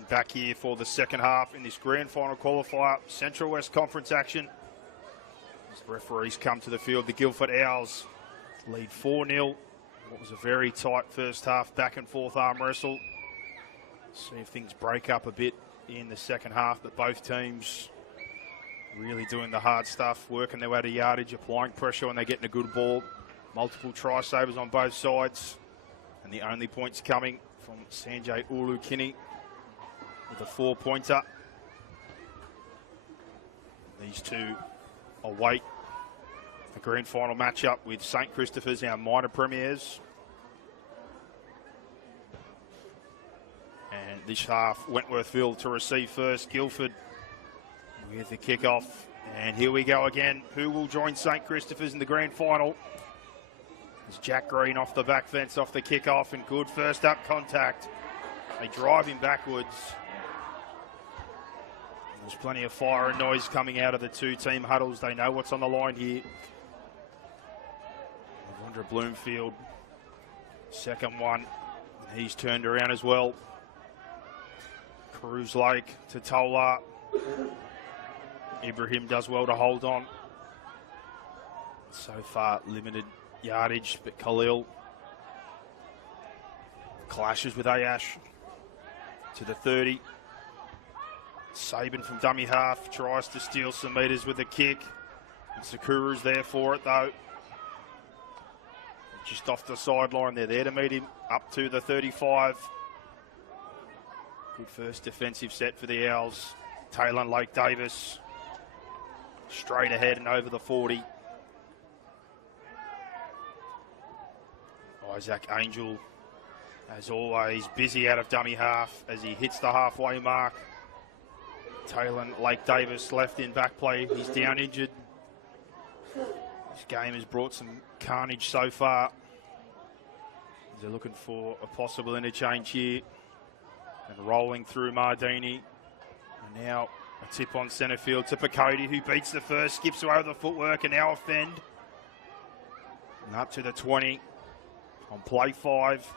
back here for the second half in this grand final qualifier, Central West Conference action. As the referees come to the field, the Guildford Owls lead 4-0. What was a very tight first half, back and forth arm wrestle. See if things break up a bit in the second half, but both teams really doing the hard stuff, working their way to yardage, applying pressure when they're getting a good ball. Multiple try savers on both sides. And the only points coming from Sanjay Ulu-Kinney with a 4-pointer. These two await the grand final matchup with St Christopher's, our minor premiers. And this half, Wentworthville to receive first. Guildford with the kickoff. And here we go again. Who will join St Christopher's in the grand final? It's Jack Green off the back fence, off the kickoff, and good first up contact. They drive him backwards. There's plenty of fire and noise coming out of the two-team huddles. They know what's on the line here. Lavondra Bloomfield, second one. And he's turned around as well. Cruz Lake to Tola. Ibrahim does well to hold on. So far, limited yardage, but Khalil clashes with Ayash to the 30. Sabin from dummy half tries to steal some metres with a kick. And Sakuru's there for it though. Just off the sideline, they're there to meet him up to the 35. Good first defensive set for the Owls. Taylor Lake Davis straight ahead and over the 40. Isaac Angel, as always, busy out of dummy half as he hits the halfway mark. Taylor Lake Davis left in back play. He's down injured. This game has brought some carnage so far. They're looking for a possible interchange here. And rolling through Mardini. And now a tip on centre field to Picodi, who beats the first, skips away with the footwork and now offend. And up to the 20 on play 5.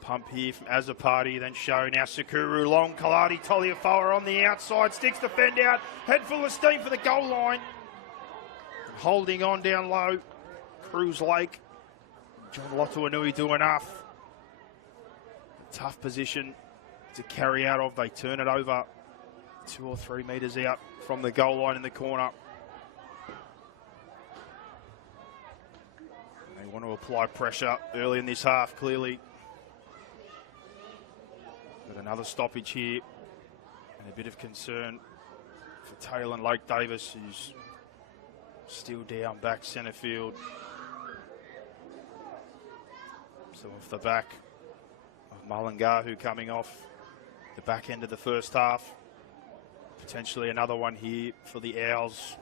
Pump here from Azapati, then show now Sakuru long. Kaladi Toliafoa on the outside, sticks the fend out, head full of steam for the goal line. Holding on down low, Cruz Lake. John Lotuanui do enough. A tough position to carry out of. They turn it over 2 or 3 metres out from the goal line in the corner. They want to apply pressure early in this half, clearly. But another stoppage here and a bit of concern for Taylor Lake Davis, who's still down back centre field. So off the back of Mullingahu coming off the back end of the first half. Potentially another one here for the Owls.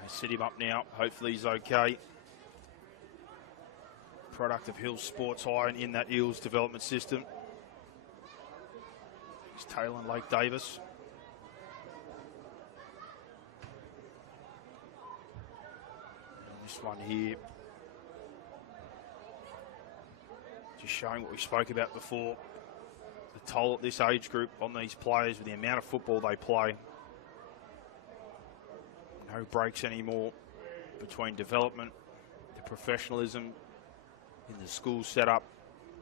They sit him up now. Hopefully he's okay. Product of Hills Sports Iron in that Eels development system. It's Taylor Lake Davis. And this one here, just showing what we spoke about before. The toll at this age group on these players with the amount of football they play. No breaks anymore between development, the professionalism in the school setup,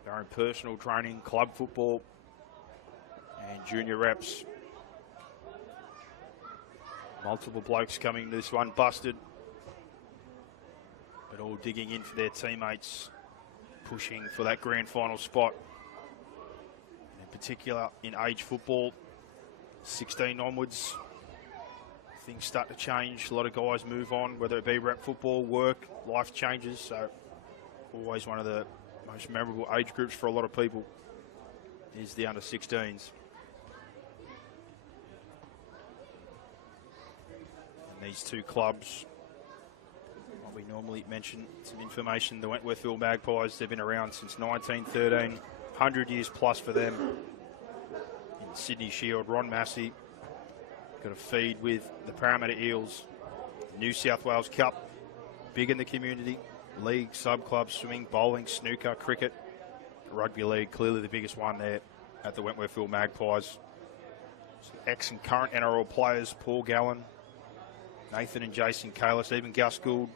their own personal training, club football, and junior reps. Multiple blokes coming to this one, busted, but all digging in for their teammates, pushing for that grand final spot. In particular, in age football, 16 onwards, things start to change. A lot of guys move on, whether it be rep football, work, life changes. So always one of the most memorable age groups for a lot of people is the under-16s. And these two clubs, what we normally mention, some information, the Wentworthville Magpies, they've been around since 1913, 100 years plus for them. In Sydney Shield, Ron Massey got a feed with the Parramatta Eels. New South Wales Cup, big in the community. League, sub-club, swimming, bowling, snooker, cricket. rugby league, clearly the biggest one there at the Wentworthville Magpies. So ex and current NRL players, Paul Gallen, Nathan and Jason Kalis, even Gus Gould.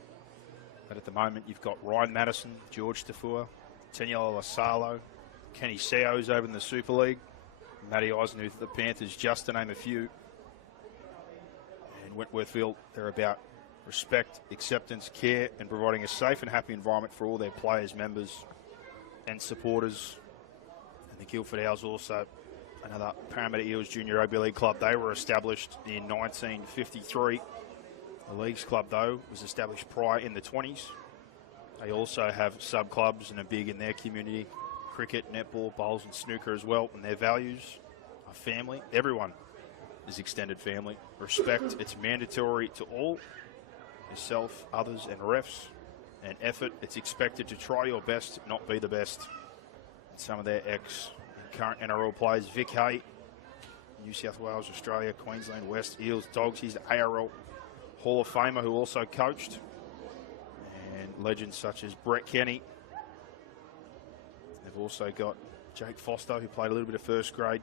But at the moment, you've got Ryan Madison, George Tafua, Teniela Lasalo, Kenny Seo's over in the Super League, Matty Eisenhuth, the Panthers, just to name a few. And Wentworthville, they're about respect, acceptance, care, and providing a safe and happy environment for all their players, members, and supporters. And the Guildford Owls also, another Parramatta Eels Junior Rugby League club. They were established in 1953. The Leagues Club, though, was established prior in the 20s. They also have sub-clubs and are big in their community. Cricket, netball, bowls and snooker as well. And their values are family. Everyone is extended family. Respect, it's mandatory to all. Yourself, others and refs. And effort, it's expected to try your best, not be the best. And some of their ex and current NRL players, Vic Hay, New South Wales, Australia, Queensland, West, Eels, Dogs, he's the ARL Hall of Famer who also coached. And legends such as Brett Kenny. They've also got Jake Foster, who played a little bit of first grade.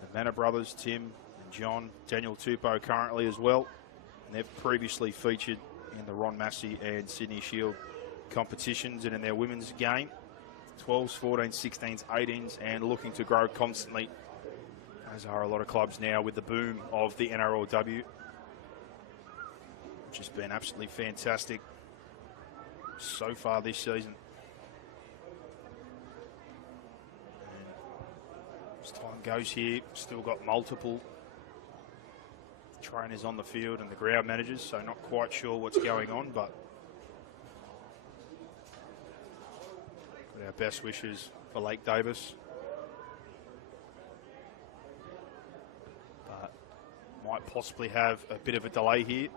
The Manor brothers, Tim and John, Daniel Tupou currently as well. And they've previously featured in the Ron Massey and Sydney Shield competitions and in their women's game. 12s, 14s, 16s, 18s, and looking to grow constantly, as are a lot of clubs now with the boom of the NRLW, which has been absolutely fantastic so far this season. And as time goes here, still got multiple trainers on the field and the ground managers, so not quite sure what's going on, but got our best wishes for Lake Davis. But might possibly have a bit of a delay here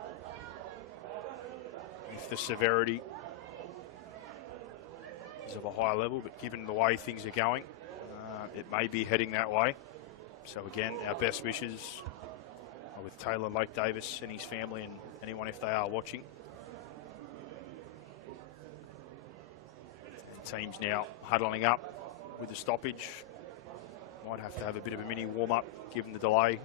if the severity is of a higher level, but given the way things are going, it may be heading that way. So again, our best wishes with Taylor Lake Davis and his family and anyone if they are watching. And teams now huddling up with the stoppage. Might have to have a bit of a mini warm-up given the delay.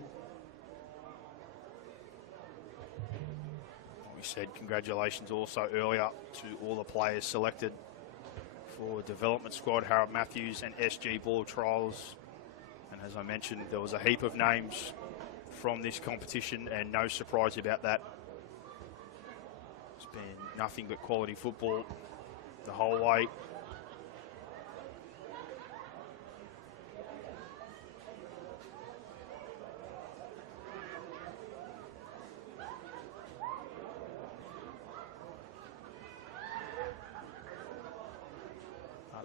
We said congratulations also earlier to all the players selected for development squad, Harold Matthews and SG Ball Trials. And as I mentioned, there was a heap of names from this competition, and no surprise about that. It's been nothing but quality football the whole way.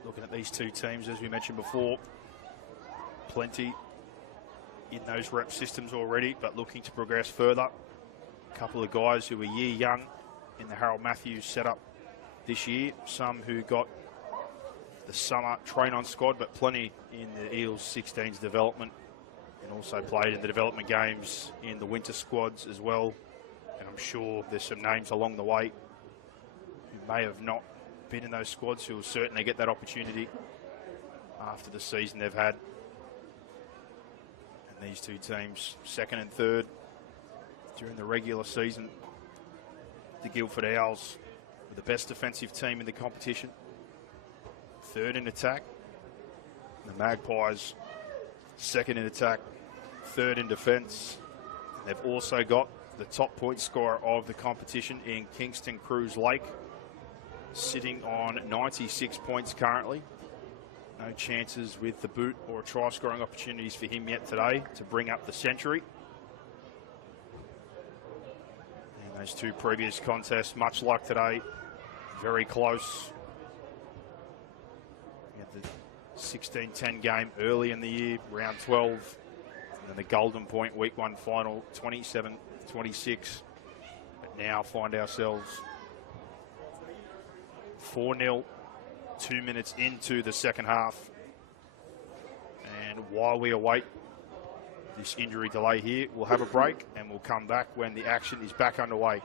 Looking at these two teams, as we mentioned before, plenty in those rep systems already, but looking to progress further. A couple of guys who were year young in the Harold Matthews setup this year. Some who got the summer train-on squad, but plenty in the Eels 16s development, and also played in the development games in the winter squads as well. And I'm sure there's some names along the way who may have not been in those squads who will certainly get that opportunity after the season they've had. And these two teams, second and third during the regular season. The Guildford Owls were the best defensive team in the competition, third in attack. The Magpies, second in attack, third in defence. They've also got the top point scorer of the competition in Kingston Cruz Lake, sitting on 96 points currently. No chances with the boot or try scoring opportunities for him yet today to bring up the century. And those two previous contests, much like today, very close. We had the 16-10 game early in the year, round 12, and then the Golden Point week 1 final, 27-26. But now find ourselves 4-0, 2 minutes into the second half. And while we await this injury delay here, we'll have a break and we'll come back when the action is back underway.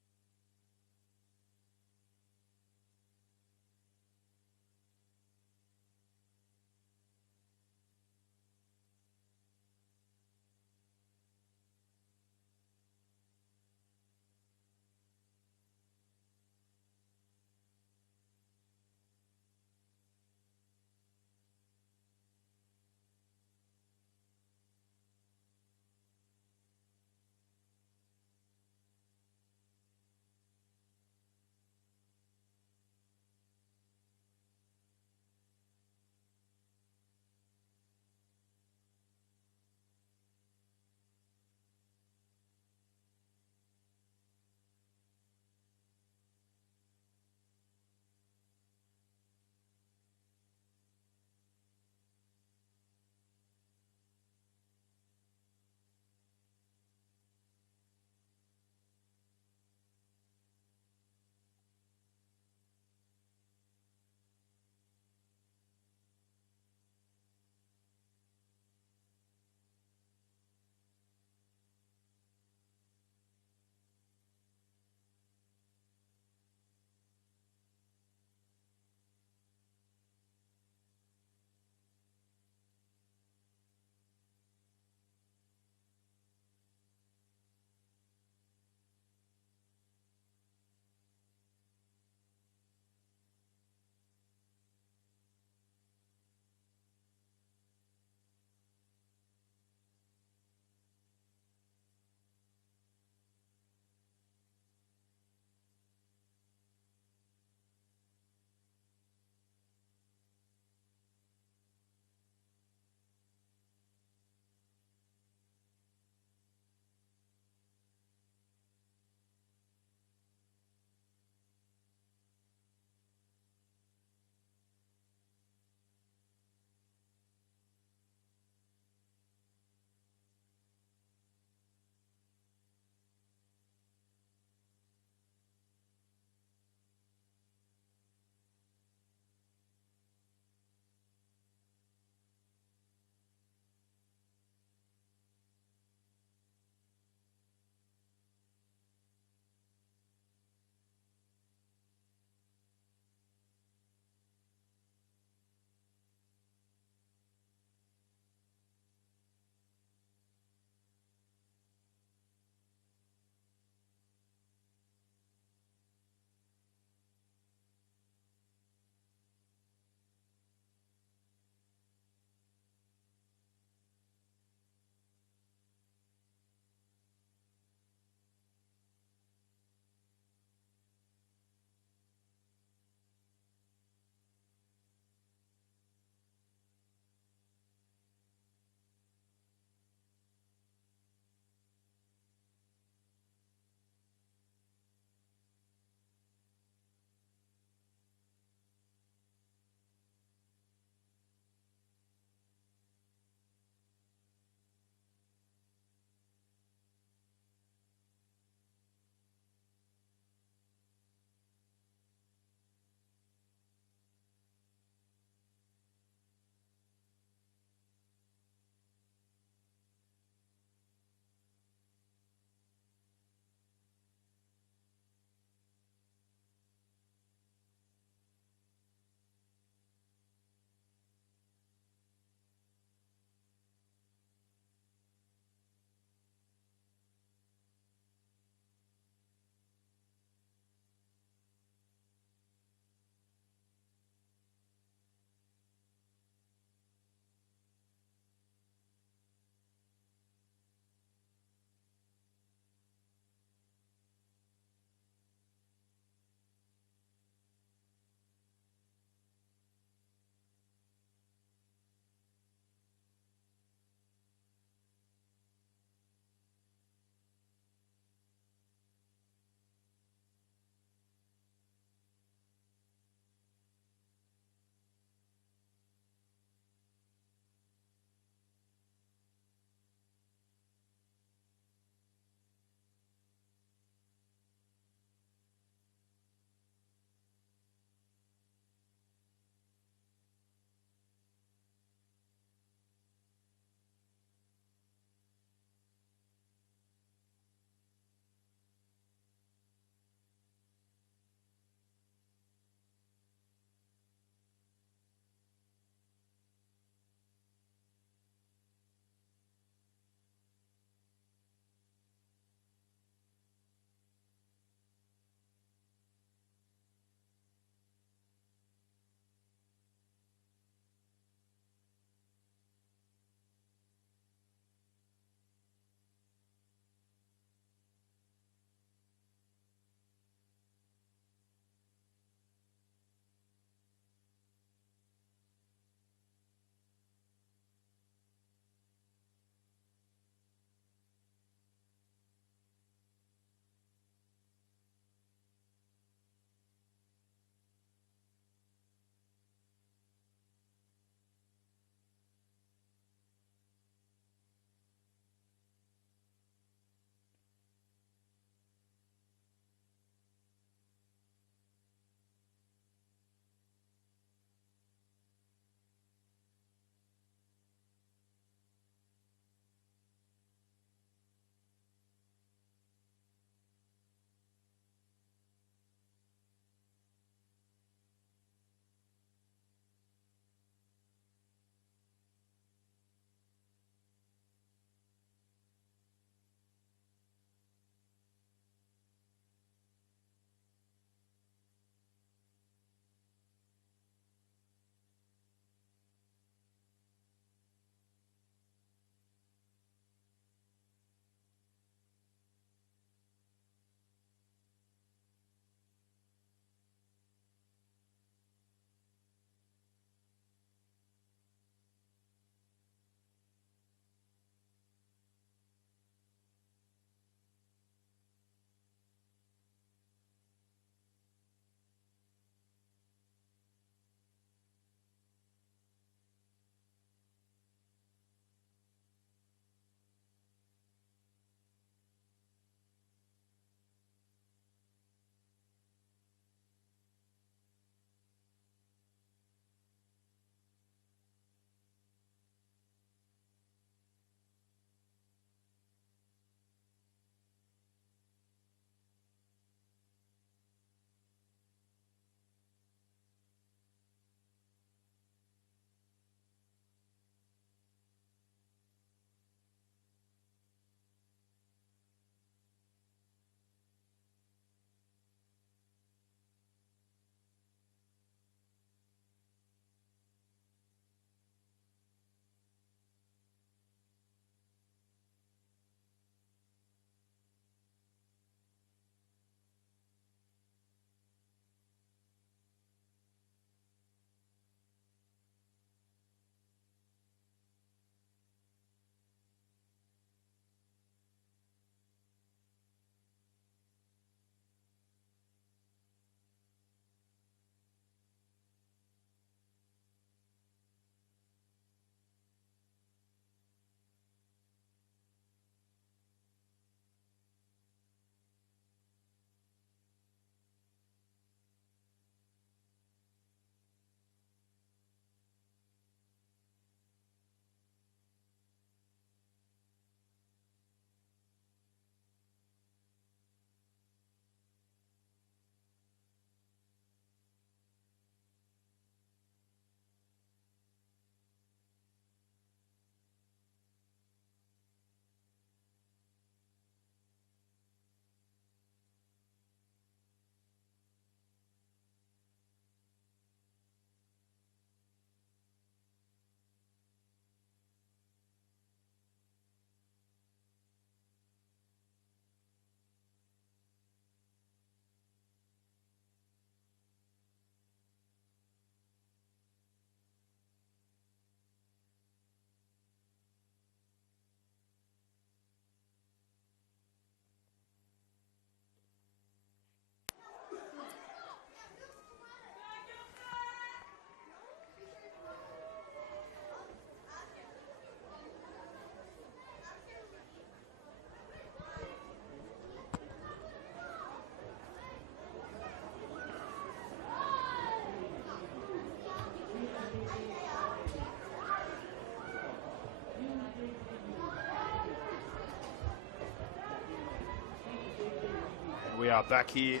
we are back here.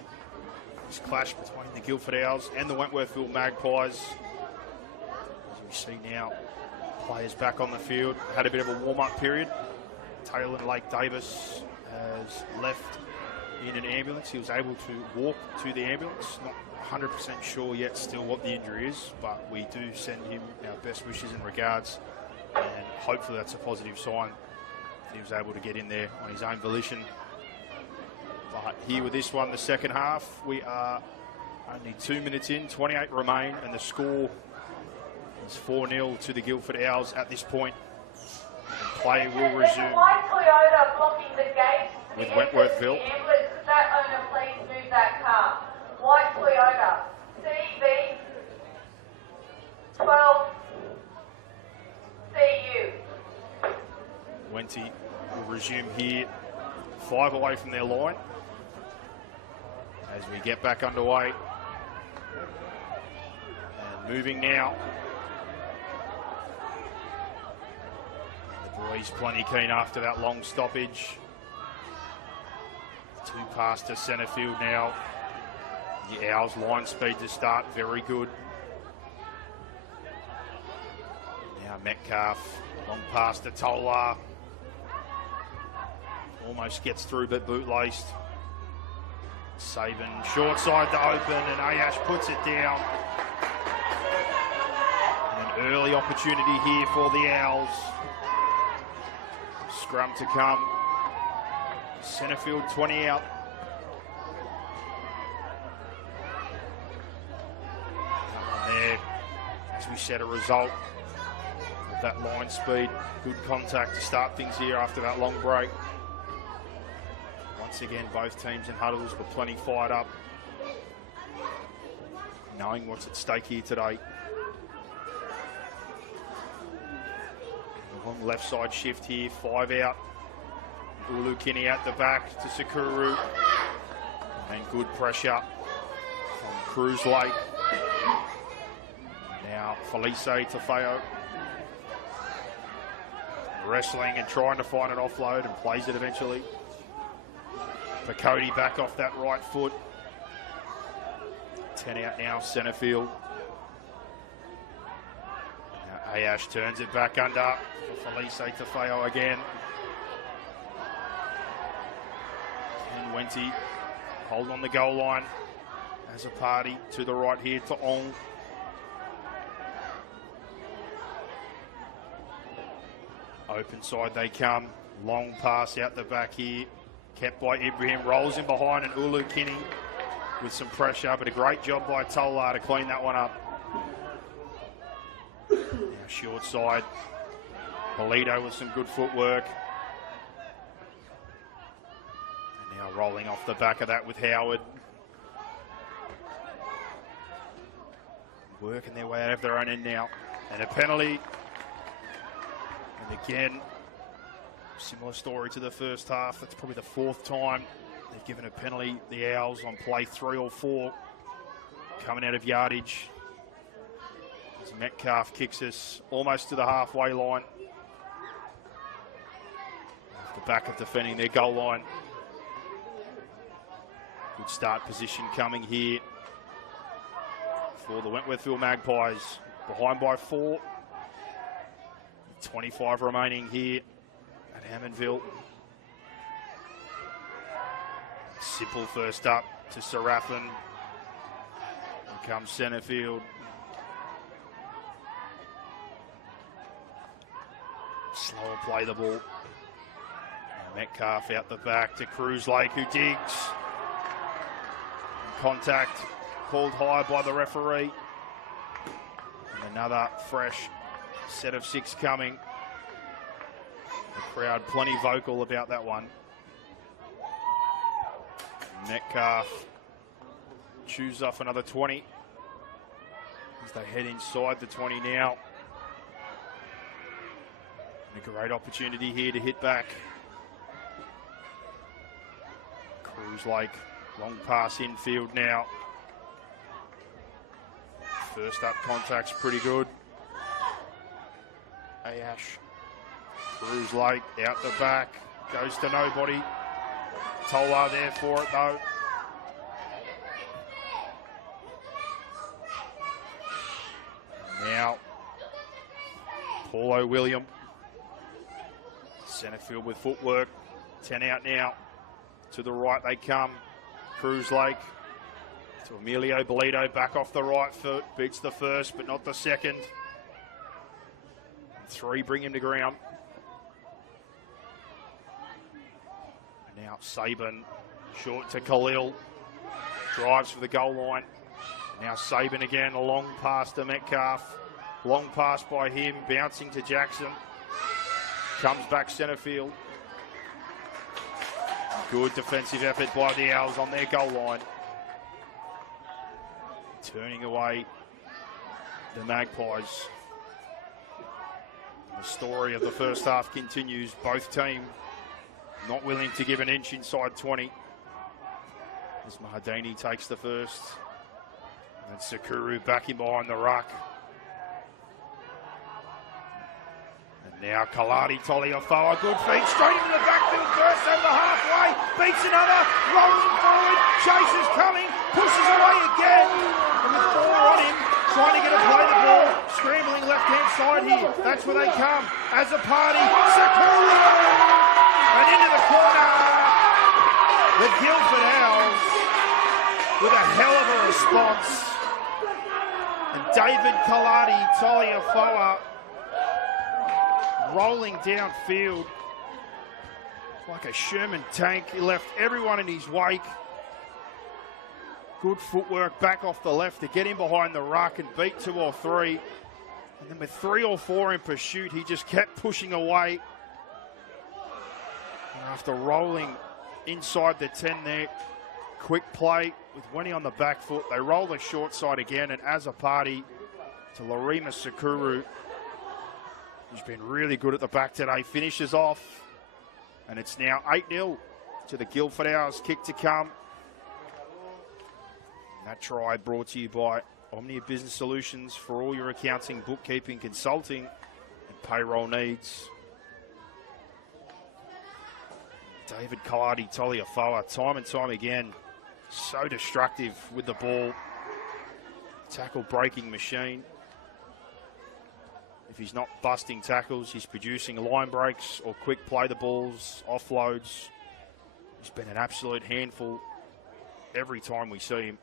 This clash between the Guildford Owls and the Wentworthville Magpies. As we see now, players back on the field. Had a bit of a warm-up period. Taylor Lake Davis has left in an ambulance. He was able to walk to the ambulance. Not 100% sure yet still what the injury is, but we do send him our best wishes and regards, and hopefully that's a positive sign that he was able to get in there on his own volition. But here with this one, the second half, we are only 2 minutes in, 28 remain, and the score is 4-0 to the Guildford Owls at this point. And play will resume White Toyota blocking the gate with Wentworthville. Could that owner please move that car? White Toyota, CB 12 CU. Wenty will resume here, 5 away from their line. As we get back underway. And moving now. The boys plenty keen after that long stoppage. 2 past to centre field now. The Owls' line speed to start, very good. Now Metcalf, long pass to Tolar. Almost gets through, but boot-laced. Saban, short side to open, and Ayash puts it down. And an early opportunity here for the Owls. Scrum to come. Centrefield 20 out. There, as we set a result with that line speed, good contact to start things here after that long break. Once again, both teams in huddles were plenty fired up, knowing what's at stake here today. A long left side shift here, 5 out. Ulu Kinney at the back to Sakuru. And good pressure from Cruz Lake. Now Felice Tafeo. Wrestling and trying to find an offload and plays it eventually. For Cody back off that right foot. 10 out now, centre field. Now Ayash turns it back under for Felice Tafeo again. And Wenty hold on the goal line as a party to the right here to Ong. Open side they come. Long pass out the back here. Kept by Ibrahim, rolls in behind, and Ulu Kinney with some pressure, but a great job by Tolar to clean that one up. Now short side. Polito with some good footwork. And now rolling off the back of that with Howard. Working their way out of their own end now. And a penalty. And again, similar story to the first half. That's probably the 4th time they've given a penalty, the Owls, on play 3 or 4. Coming out of yardage. As Metcalf kicks us almost to the halfway line. Off the back of defending their goal line. Good start position coming here for the Wentworthville Magpies. Behind by 4. 25 remaining here at Hammondville. Simple first up to Seraphin. Here comes centre field. Slower play the ball. And Metcalf out the back to Cruz Lake, who digs. And contact called high by the referee. And another fresh set of 6 coming. The crowd plenty vocal about that one. Metcalf chews off another 20 as they head inside the 20 now. And a great opportunity here to hit back. Cruz Lake, long pass infield now. First up contact's pretty good. Ayash, Cruz Lake out the back, goes to nobody. Tolar there for it though. Paulo William. Centre field with footwork. 10 out now. To the right they come. Cruz Lake. To Emilio Bolito, back off the right foot. Beats the first, but not the second. 3 bring him to ground. And now Saban, short to Khalil. Drives for the goal line. Now Saban again, a long pass to Metcalf. Long pass by him, bouncing to Jackson. Comes back centre field. Good defensive effort by the Owls on their goal line. Turning away the Magpies. The story of the first half continues. Both teams not willing to give an inch inside 20. As Mahadini takes the first. And Sakuru back in behind the ruck. And now Kaladi Toliafoa, good feet, straight into the backfield first over the halfway. Beats another, rolling forward, chases coming, pushes away again. And the 4 on him, trying to get a play the ball, scrambling left-hand side here. That's where they come. As a party, Sakura! And into the corner. The Guildford Owls with a hell of a response. And David Kaladi Toliafoa rolling downfield like a Sherman tank. He left everyone in his wake. Good footwork back off the left to get him behind the ruck and beat 2 or 3. And then with 3 or 4 in pursuit, he just kept pushing away. And after rolling inside the 10 there, quick play with Wenny on the back foot. They roll the short side again, and as a party to Larima Sakuru, who's been really good at the back today, finishes off. And it's now 8-0 to the Guildford Owls. Kick to come. And that try brought to you by Omnia Business Solutions for all your accounting, bookkeeping, consulting, and payroll needs. David Kaladi Toliafoa, time and time again, so destructive with the ball. Tackle breaking machine. If he's not busting tackles, he's producing line breaks or quick play the balls, offloads. He's been an absolute handful every time we see him.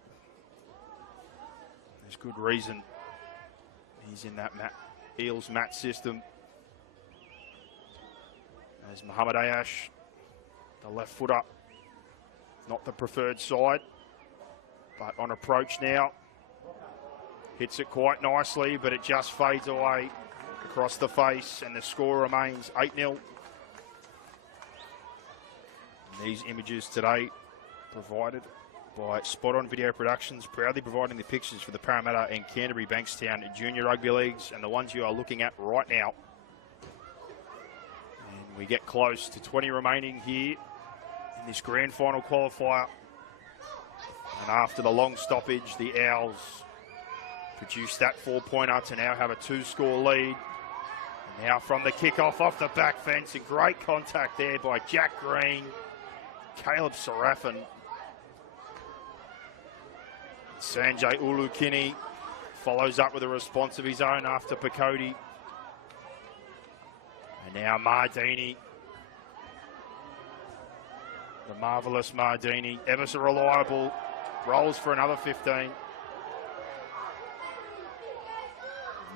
There's good reason he's in that Eels match system. There's Muhammad Ayash, the left footer, not the preferred side, but on approach now. Hits it quite nicely, but it just fades away across the face, and the score remains 8-0. These images today provided by Spot On Video Productions, proudly providing the pictures for the Parramatta and Canterbury Bankstown Junior Rugby Leagues, and the ones you are looking at right now. And we get close to 20 remaining here in this grand final qualifier. And after the long stoppage, the Owls produced that 4-pointer to now have a 2-score lead. And now from the kickoff off the back fence, and great contact there by Jack Green, Caleb Serafin. Sanjay Ulukini follows up with a response of his own after Picodi. And now Mardini. The marvellous Mardini, ever so reliable, rolls for another 15.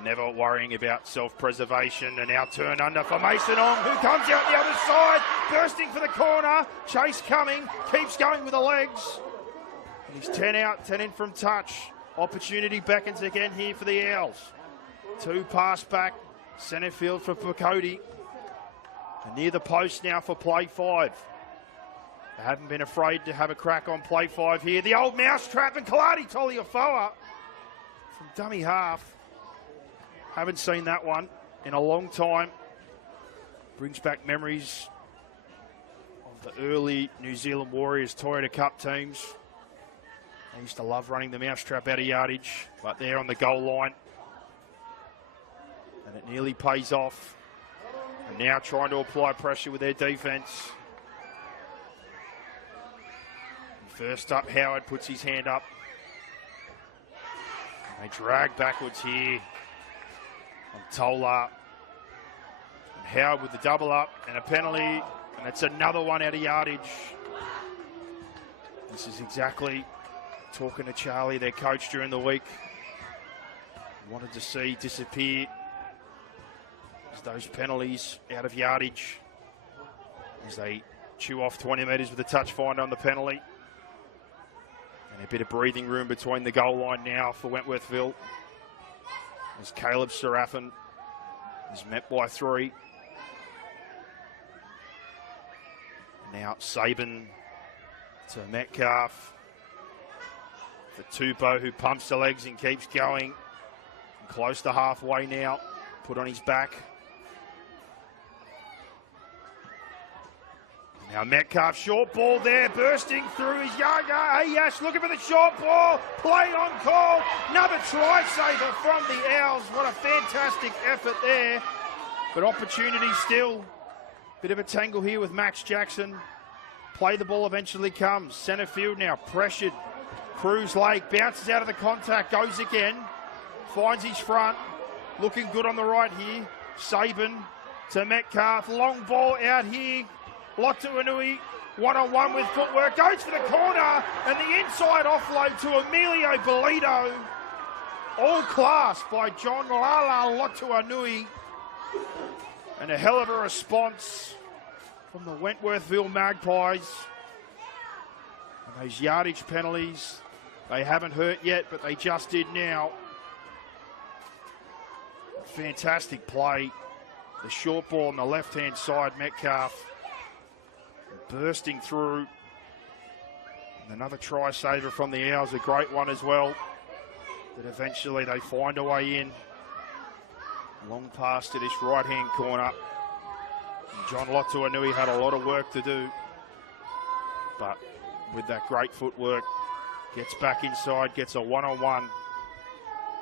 Never worrying about self-preservation, and now turn under for Mason Ong, who comes out the other side, bursting for the corner. Chase coming, keeps going with the legs. And he's 10 out, 10 in from touch. Opportunity beckons again here for the Owls. 2 pass back, centre field for Picodi. And near the post now for play 5. They haven't been afraid to have a crack on play 5 here. The old mousetrap, and Kaladi Toliafoa from dummy half. Haven't seen that one in a long time. Brings back memories of the early New Zealand Warriors Toyota Cup teams. They used to love running the mousetrap out of yardage, but they're on the goal line. And it nearly pays off. And now trying to apply pressure with their defence. First up, Howard puts his hand up. They drag backwards here on Tola. And Howard with the double up and a penalty, and it's another one out of yardage. This is exactly talking to Charlie, their coach, during the week. Wanted to see disappear as those penalties out of yardage as they chew off 20 metres with a touch finder on the penalty. And a bit of breathing room between the goal line now for Wentworthville as Caleb Serafin is met by 3. Now Saban to Metcalf. For Tupou, who pumps the legs and keeps going. Close to halfway now. Put on his back. Now Metcalf, short ball there, bursting through his yard. Ayash looking for the short ball. Play on call. Another try saver from the Owls. What a fantastic effort there. But opportunity still. Bit of a tangle here with Max Jackson. Play the ball eventually comes. Centre field now, pressured. Cruz Lake bounces out of the contact, goes again. Finds his front. Looking good on the right here. Saban to Metcalf. Long ball out here. Lotu Anui, one-on-one with footwork, goes for the corner, and the inside offload to Emilio Bolito. All class by John Lala Lotu Anui. And a hell of a response from the Wentworthville Magpies. And those yardage penalties, they haven't hurt yet, but they just did now. Fantastic play. The short ball on the left-hand side, Metcalf bursting through. And another try saver from the Owls, a great one as well. But eventually they find a way in. Long pass to this right-hand corner. And John Lotuanui had a lot of work to do. But with that great footwork, gets back inside, gets a one-on-one.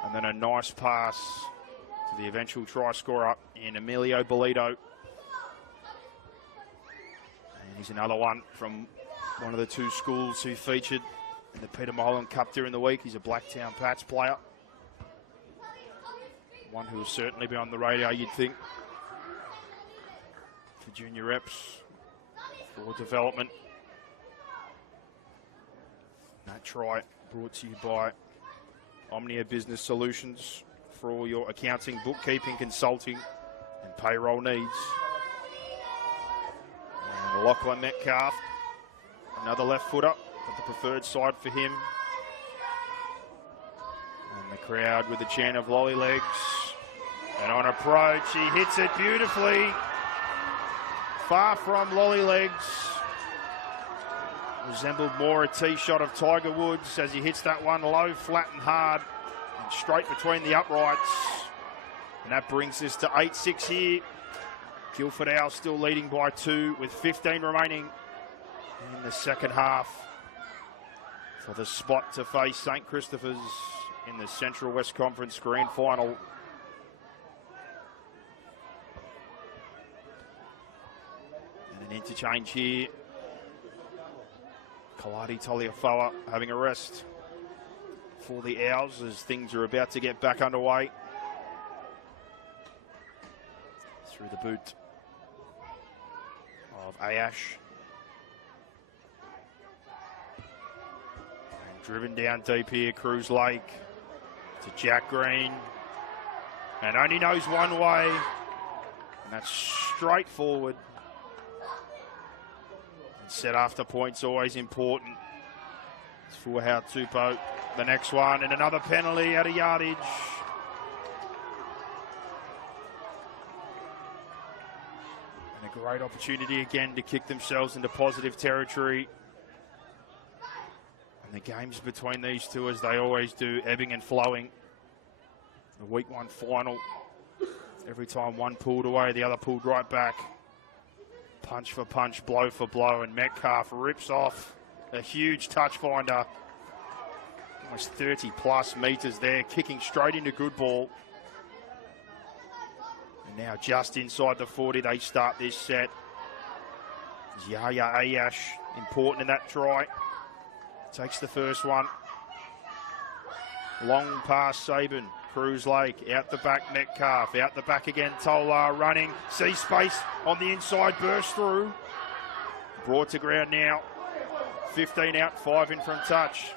And then a nice pass to the eventual try scorer in Emilio Bolito. And he's another one from one of the 2 schools who featured in the Peter Molan Cup during the week. He's a Blacktown Pats player. One who will certainly be on the radar, you'd think, for junior reps, for development. That try brought to you by Omnia Business Solutions for all your accounting, bookkeeping, consulting and payroll needs. And Lachlan Metcalf, another left footer, but the preferred side for him. And the crowd with the chant of lolly legs. And on approach, he hits it beautifully. Far from lolly legs. Resembled more a tee shot of Tiger Woods as he hits that one low, flat and hard, and straight between the uprights. And that brings us to 8-6 here. Guildford Owls still leading by 2 with 15 remaining in the second half for the spot to face St. Christopher's in the Central West Conference Grand Final. And an interchange here. Kaladi Toliafoa having a rest for the Owls as things are about to get back underway. Through the boot of Ayash. And driven down deep here, Cruz Lake to Jack Green. And only knows one way, and that's straight forward. Set after points always important. It's for Howard Tupou. The next one, and another penalty out of yardage. And a great opportunity again to kick themselves into positive territory. And the games between these two, as they always do, ebbing and flowing. The week 1 final. Every time one pulled away, the other pulled right back. Punch for punch, blow for blow, and Metcalf rips off a huge touch finder. Almost 30 plus metres there, kicking straight into good ball. And now just inside the 40, they start this set. Yaya Ayash, important in that try. Takes the first one. Long pass, Saban. Cruz Lake, out the back Metcalf, out the back again Tolar running, sees space on the inside, burst through. Brought to ground now, 15 out, 5 in from touch.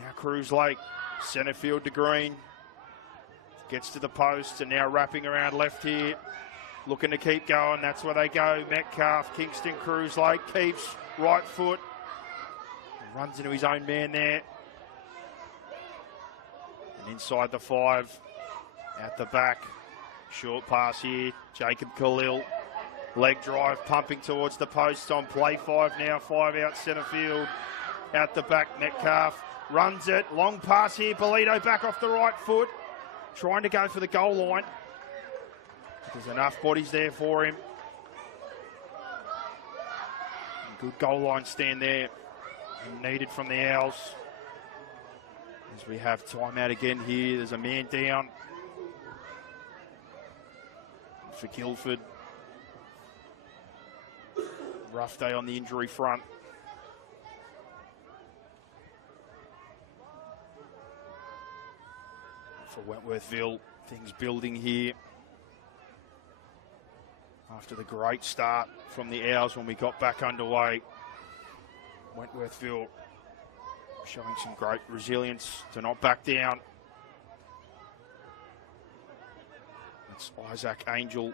Now Cruz Lake, centre field to Green. Gets to the post and now wrapping around left here. Looking to keep going, that's where they go. Metcalf, Kingston, Cruz Lake, keeps right foot. Runs into his own man there. And inside the 5, out the back. Short pass here, Jacob Khalil. Leg drive, pumping towards the post on play 5 now. 5 out centre field. Out the back, Metcalf runs it. Long pass here, Polito back off the right foot. Trying to go for the goal line. There's enough bodies there for him. Good goal line stand there. Needed from the Owls. As we have timeout again here. There's a man down for Guildford. Rough day on the injury front. For Wentworthville, things building here. After the great start from the Owls when we got back underway. Wentworthville showing some great resilience to not back down. It's Isaac Angel.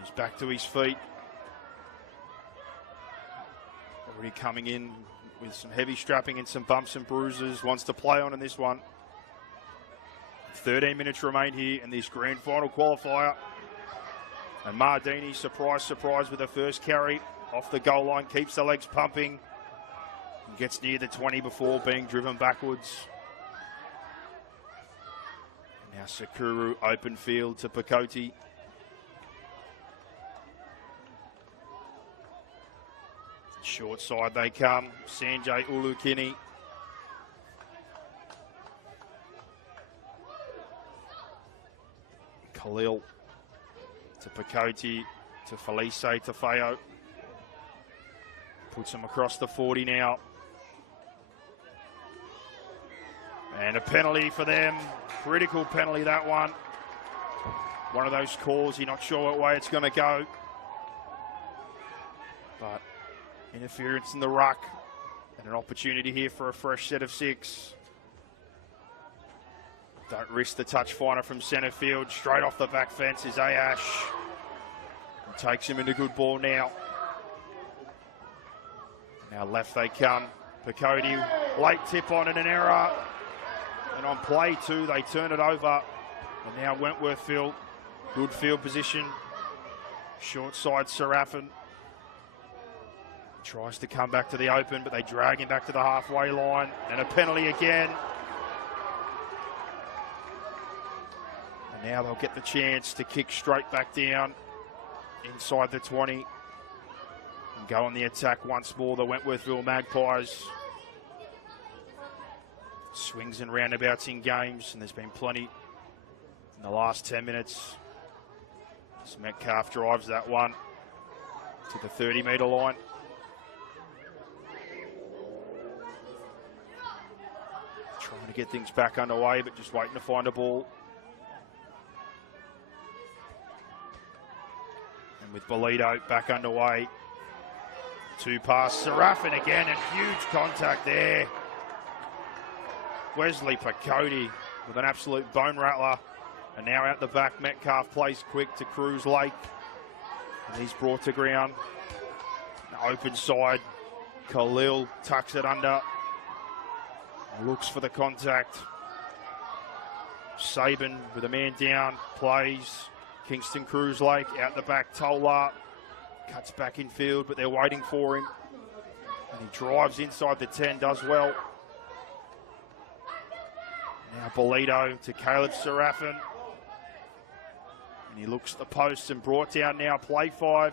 He's back to his feet. Already coming in with some heavy strapping and some bumps and bruises. Wants to play on in this one. 13 minutes remain here in this grand final qualifier. And Mardini, surprise, surprise, with the first carry off the goal line, keeps the legs pumping. And gets near the 20 before being driven backwards. Now Sakuru, open field to Pakoti. Short side they come, Sanjay Ulukini. Khalil to Pakoti, to Felice Tafeo. Puts him across the 40 now. And a penalty for them. Critical penalty, that one. One of those calls, you're not sure what way it's going to go. But interference in the ruck. And an opportunity here for a fresh set of 6. Don't risk the touch finder from centre field. Straight off the back fence is Ayash. And takes him into good ball now. Now left they come. Pakoti, late tip on and an error. And on play 2, they turn it over. And now Wentworthville, good field position. Short side, Serafin. Tries to come back to the open, but they drag him back to the halfway line. And a penalty again. And now they'll get the chance to kick straight back down inside the 20. And go on the attack once more, the Wentworthville Magpies. Swings and roundabouts in games, and there's been plenty in the last 10 minutes. As Metcalf drives that one to the 30-metre line. Trying to get things back underway, but just waiting to find a ball. And with Bolito back underway, 2 pass, Serafin again, and huge contact there. Wesley Pakoti with an absolute bone rattler. And now out the back, Metcalf plays quick to Cruz Lake. And he's brought to ground. Open side, Khalil tucks it under. Looks for the contact. Sabin with a man down, plays. Kingston Cruz Lake out the back, Tolar. Cuts back in field, but they're waiting for him. And he drives inside the 10, does well. Now Bolito to Caleb Serafin. And he looks at the post and brought down now, play 5.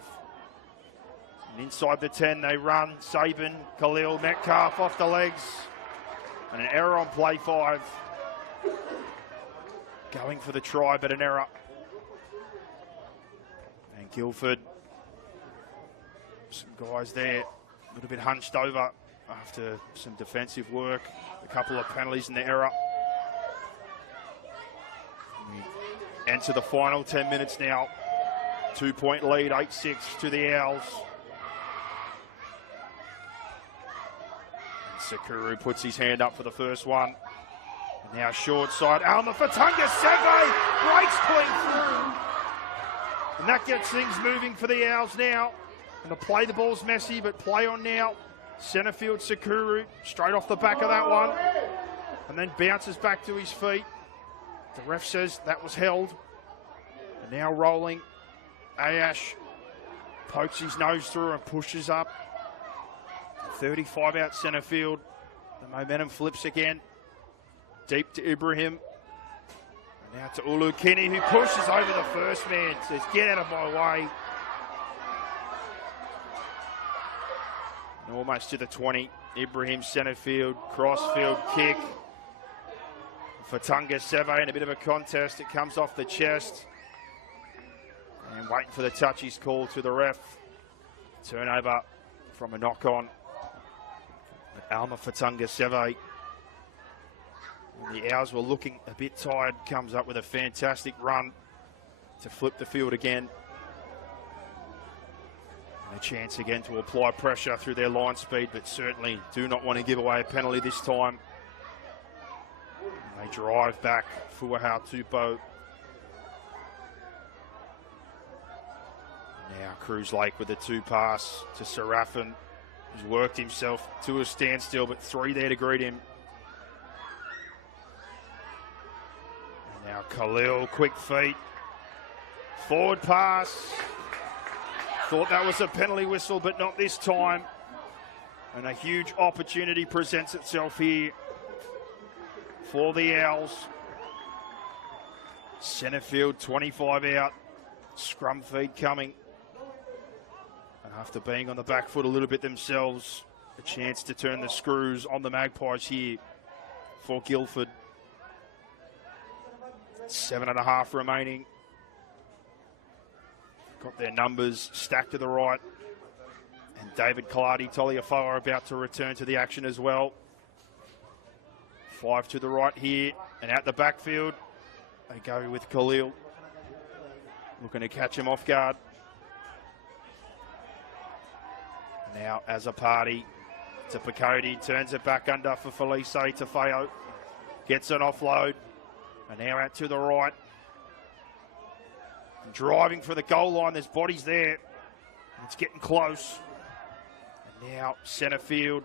And inside the 10 they run. Sabin, Khalil, Metcalf off the legs. And an error on play 5. Going for the try, but an error. And Guildford, some guys there, a little bit hunched over after some defensive work. A couple of penalties in the error. Enter the final 10 minutes now. 2-point lead, 8-6 to the Owls. And Sakuru puts his hand up for the first one. And now short side, Alma Fatunga Seve breaks clean through. And that gets things moving for the Owls now. And the play, the ball's messy, but play on now. Centre field Sakuru, straight off the back of that one. And then bounces back to his feet. The ref says that was held. And now rolling. Ayash pokes his nose through and pushes up. 35 out centre field. The momentum flips again. Deep to Ibrahim. And now to Ulu Kinney, who pushes over the first man. Says, get out of my way. And almost to the 20. Ibrahim centre field. Crossfield kick. Fatunga Seve in a bit of a contest. It comes off the chest. And waiting for the touch, he's called to the ref. Turnover from a knock-on. Alma Fatunga Seve. The Owls were looking a bit tired. Comes up with a fantastic run to flip the field again. And a chance again to apply pressure through their line speed, but certainly do not want to give away a penalty this time. And they drive back. Fuahau Tupou. Now Cruz Lake with the 2-pass to Serafin, who's worked himself to a standstill, but 3 there to greet him. And now Khalil, quick feet, forward pass. Thought that was a penalty whistle, but not this time. And a huge opportunity presents itself here for the Owls. Centre field, 25 out. Scrum feed coming. And after being on the back foot a little bit themselves, a chance to turn the screws on the Magpies here for Guildford. 7.5 remaining. Got their numbers stacked to the right. And David Kaladi, Toliafoa are about to return to the action as well. 5 to the right here. And out the backfield, they go with Khalil. Looking to catch him off guard. Now, as a party to Picodi, turns it back under for Felice Tafeo. Gets an offload. And now out to the right. And driving for the goal line. There's bodies there. It's getting close. And now, centre field.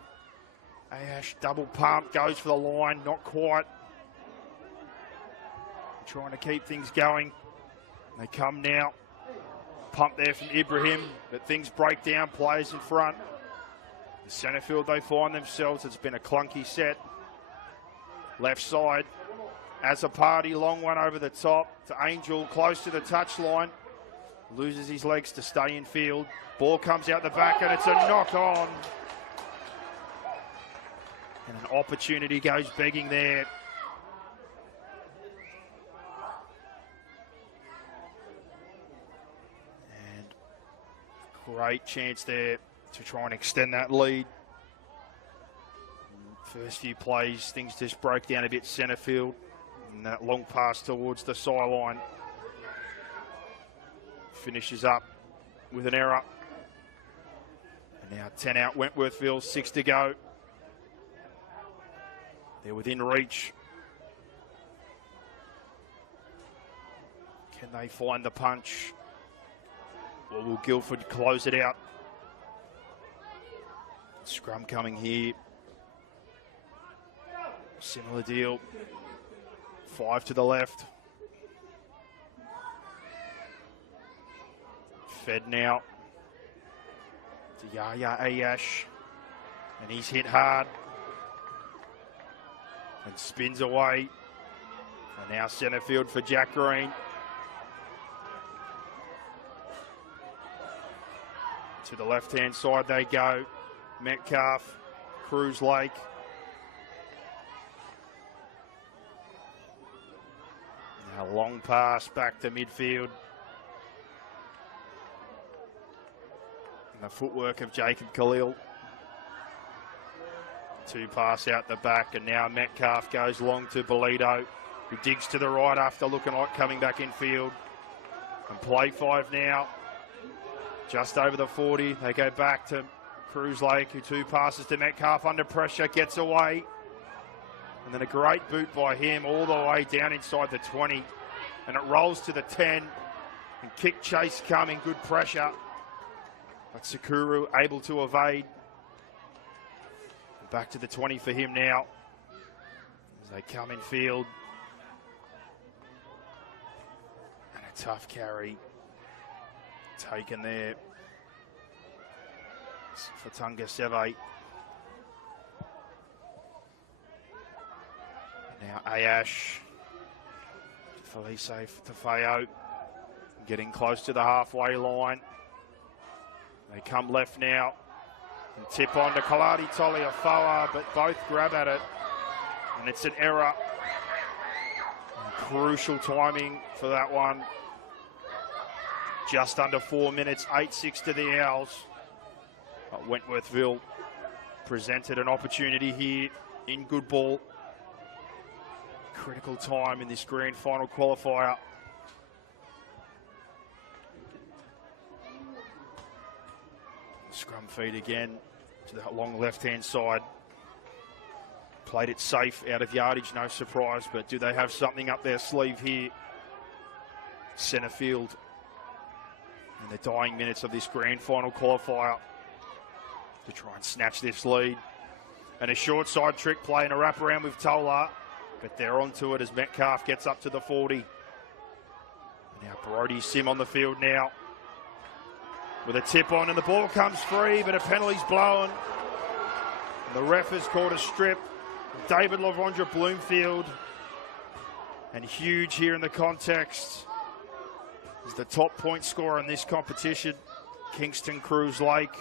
Ayash double pump. Goes for the line. Not quite. Trying to keep things going. They come now. Pump there from Ibrahim, but things break down, players in front. The centre field they find themselves, it's been a clunky set. Left side, as a party, long one over the top to Angel, close to the touchline. Loses his legs to stay in field. Ball comes out the back and it's a knock on. And an opportunity goes begging there. Great chance there to try and extend that lead. First few plays, things just broke down a bit centre field. And that long pass towards the sideline finishes up with an error. And now 10 out Wentworthville, 6 to go. They're within reach. Can they find the punch? Or will Guildford close it out? Scrum coming here. Similar deal. 5 to the left. Fed now to Yaya Ayash. And he's hit hard. And spins away. And now centre field for Jack Green. To the left-hand side they go. Metcalf, Cruz Lake. Now long pass back to midfield. And the footwork of Jacob Khalil. 2 pass out the back, and now Metcalf goes long to Bolito. who digs to the right after looking like coming back in field. And play 5 now. Just over the 40. They go back to Cruz Lake, who 2 passes to Metcalf under pressure, gets away. And then a great boot by him all the way down inside the 20. And it rolls to the 10. And kick chase coming, good pressure. But Sakuru able to evade. Back to the 20 for him now. As they come in field. And a tough carry taken there for Tunga Seve. Now Ayash, Felice Tafeo getting close to the halfway line. They come left now and tip on to Kaladi Toliafoa, but both grab at it, and it's an error. And crucial timing for that one. Just under 4 minutes, 8-6 to the Owls. But Wentworthville presented an opportunity here in good ball. Critical time in this grand final qualifier. Scrum feed again to the long left-hand side. Played it safe, out of yardage, no surprise, but do they have something up their sleeve here? Centre field in the dying minutes of this grand final qualifier to try and snatch this lead. And a short side trick play and a wraparound with Tola, but they're onto it as Metcalf gets up to the 40. Now Brody Sim on the field now with a tip on, and the ball comes free, but a penalty's blown. And the ref has called a strip. David Lavondra Bloomfield, and huge here in the context, is the top point scorer in this competition, Kingston Cruz Lake.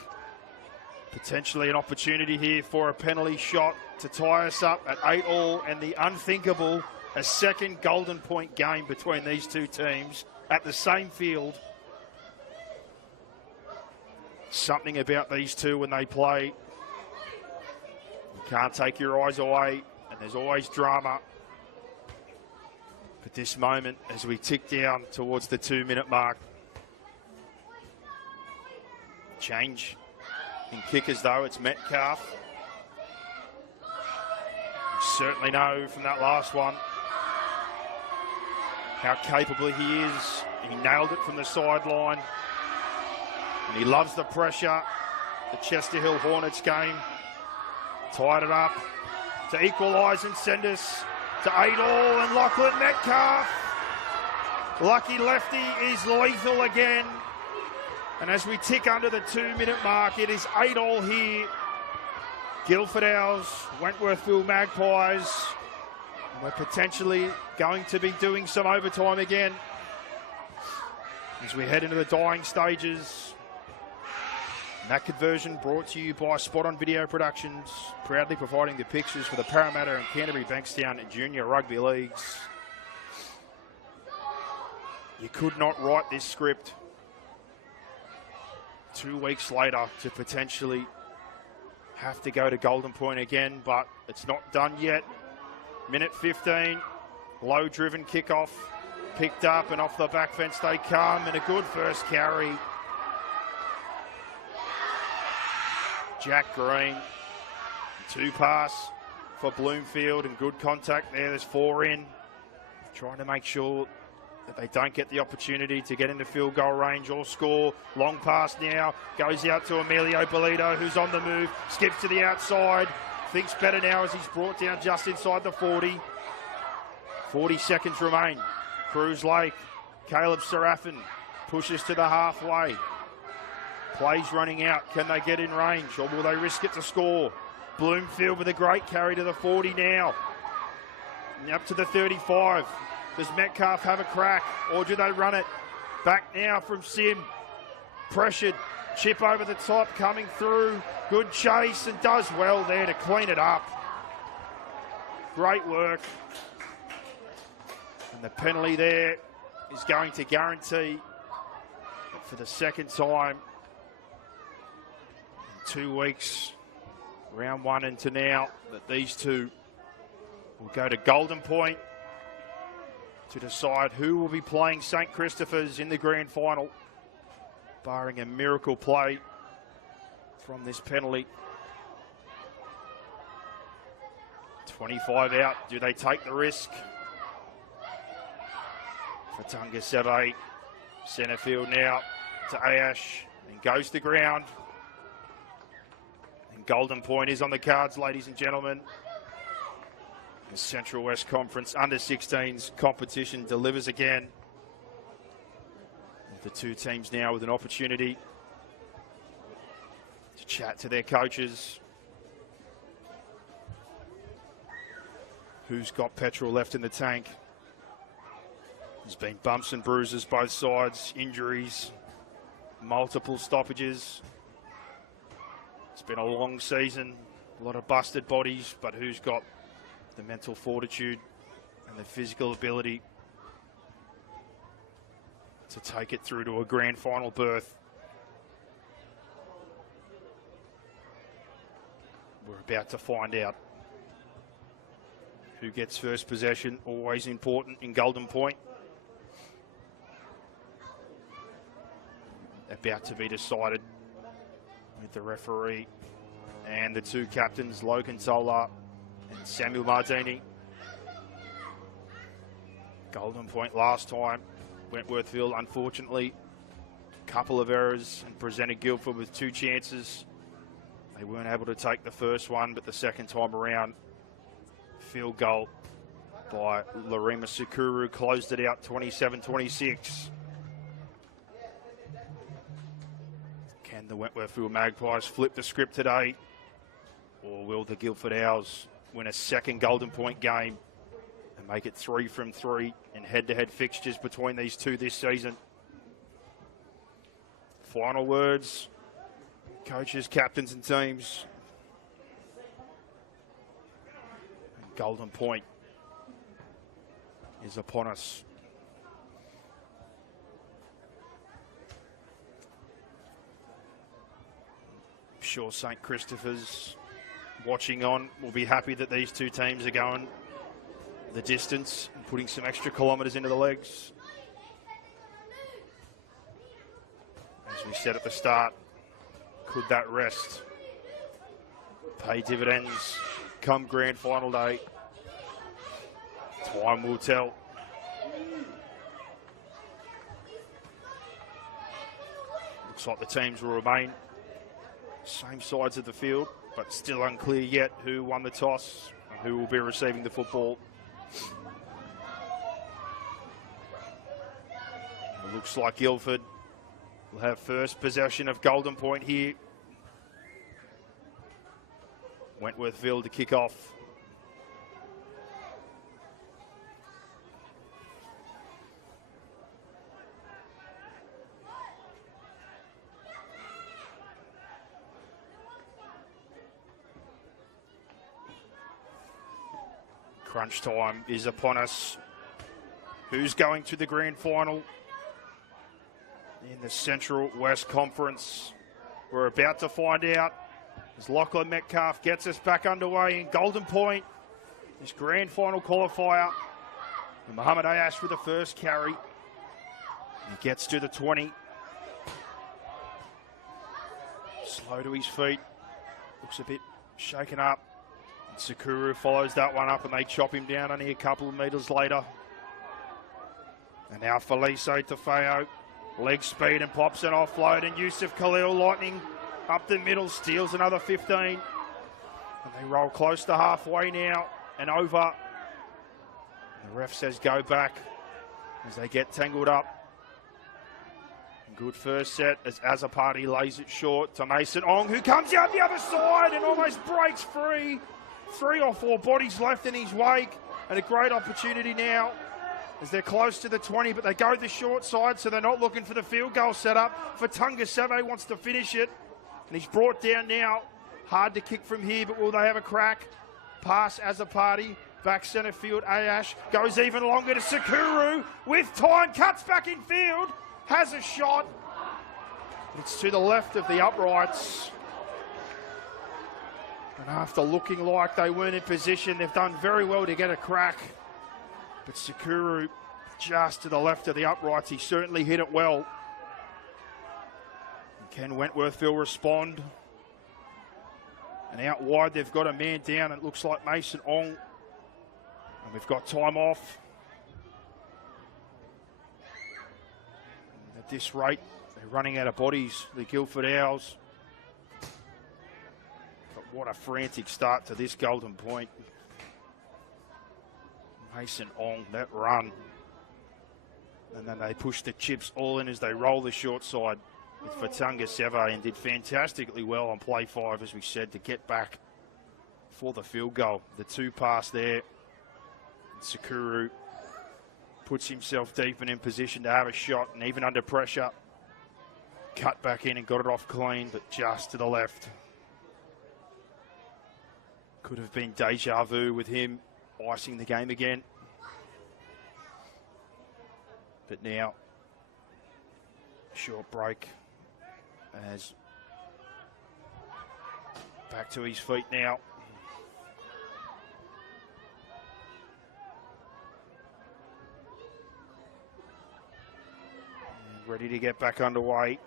Potentially an opportunity here for a penalty shot to tie us up at 8-all, and the unthinkable, a second golden point game between these two teams at the same field. Something about these two when they play. You can't take your eyes away, and there's always drama. But this moment, as we tick down towards the 2-minute mark, change in kickers though, it's Metcalf. You certainly know from that last one how capable he is. He nailed it from the sideline. And he loves the pressure. The Chester Hill Hornets game. Tied it up to equalise and send us to 8-all, and Lachlan Metcalf, lucky lefty, is lethal again. And as we tick under the 2-minute mark, it is 8-all here. Guildford Owls, Wentworthville Magpies. And we're potentially going to be doing some overtime again as we head into the dying stages. And that conversion brought to you by Spot On Video Productions, proudly providing the pictures for the Parramatta and Canterbury Bankstown Junior Rugby Leagues. You could not write this script 2 weeks later to potentially have to go to Golden Point again, but it's not done yet. Minute 15, low-driven kickoff, picked up, and off the back fence they come, and a good first carry. Jack Green, 2 pass for Bloomfield, and good contact there. There's 4 in, trying to make sure that they don't get the opportunity to get into field goal range or score. Long pass now, goes out to Emilio Bolito, who's on the move, skips to the outside, thinks better now as he's brought down just inside the 40. 40 seconds remain. Cruz Lake, Caleb Serafin pushes to the halfway. Plays running out. Can they get in range, or will they risk it to score? Bloomfield with a great carry to the 40 now. And up to the 35. Does Metcalf have a crack, or do they run it? Back now from Sim. Pressured. Chip over the top, coming through. Good chase, and does well there to clean it up. Great work. And the penalty there is going to guarantee for the second time 2 weeks, round 1 into now, that these two will go to Golden Point to decide who will be playing St. Christopher's in the grand final, barring a miracle play from this penalty. 25 out. Do they take the risk? For Tunga Sept, centre field now to Ash, and goes to ground. And Golden Point is on the cards, ladies and gentlemen. The Central West Conference under-16s competition delivers again. The two teams now with an opportunity to chat to their coaches. Who's got petrol left in the tank? There's been bumps and bruises both sides, injuries, multiple stoppages. It's been a long season, a lot of busted bodies, but who's got the mental fortitude and the physical ability to take it through to a grand final berth? We're about to find out. Who gets first possession, always important in Golden Point. About to be decided with the referee and the two captains, Logan Tola and Samuel Martini. Golden Point last time, Wentworthville unfortunately, a couple of errors and presented Guildford with two chances. They weren't able to take the first one, but the second time around, field goal by Larima Sakuru closed it out 27-26. Can the Wentworthville Magpies flip the script today, or will the Guildford Owls win a second Golden Point game and make it 3 from 3 in head-to-head fixtures between these two this season? Final words, coaches, captains and teams. And Golden Point is upon us. Sure, St. Christopher's watching on will be happy that these two teams are going the distance and putting some extra kilometres into the legs. As we said at the start, could that rest pay dividends come grand final day? Time will tell. Looks like the teams will remain same sides of the field, but still unclear yet who won the toss and who will be receiving the football. It looks like Guildford will have first possession of Golden Point here. Wentworthville to kick off. Crunch time is upon us. Who's going to the grand final in the Central West Conference? We're about to find out as Lachlan Metcalf gets us back underway in Golden Point, this grand final qualifier. And Muhammad Ayash with the first carry. He gets to the 20. Slow to his feet. Looks a bit shaken up. Sakuru follows that one up and they chop him down only a couple of metres later. And now Felice Tafeo, leg speed and pops an offload, and Yusuf Khalil lightning up the middle, steals another 15. And they roll close to halfway now and over. The ref says go back as they get tangled up. Good first set as Azapati lays it short to Mason Ong, who comes out the other side and almost breaks free. 3 or 4 bodies left in his wake, and a great opportunity now as they're close to the 20, but they go the short side, so they're not looking for the field goal setup. For Tunga Sept wants to finish it, and he's brought down now. Hard to kick from here, but will they have a crack? Pass Azapati, back centre field. Ayash goes even longer to Sakuru with time, cuts back in field, has a shot. It's to the left of the uprights. And after looking like they weren't in position, they've done very well to get a crack. But Sakuru just to the left of the uprights. He certainly hit it well. Can Wentworthville respond? And out wide, they've got a man down. It looks like Mason Ong. And we've got time off. And at this rate, they're running out of bodies, the Guildford Owls. But what a frantic start to this Golden Point. Mason Ong, that run. And then they push the chips all in as they roll the short side with Fatunga Seve, and did fantastically well on play 5, as we said, to get back for the field goal. The 2 pass there. Sakuru puts himself deep and in position to have a shot, and even under pressure, cut back in and got it off clean, but just to the left. Could have been deja vu with him icing the game again. But now, short break as back to his feet now. And ready to get back underway.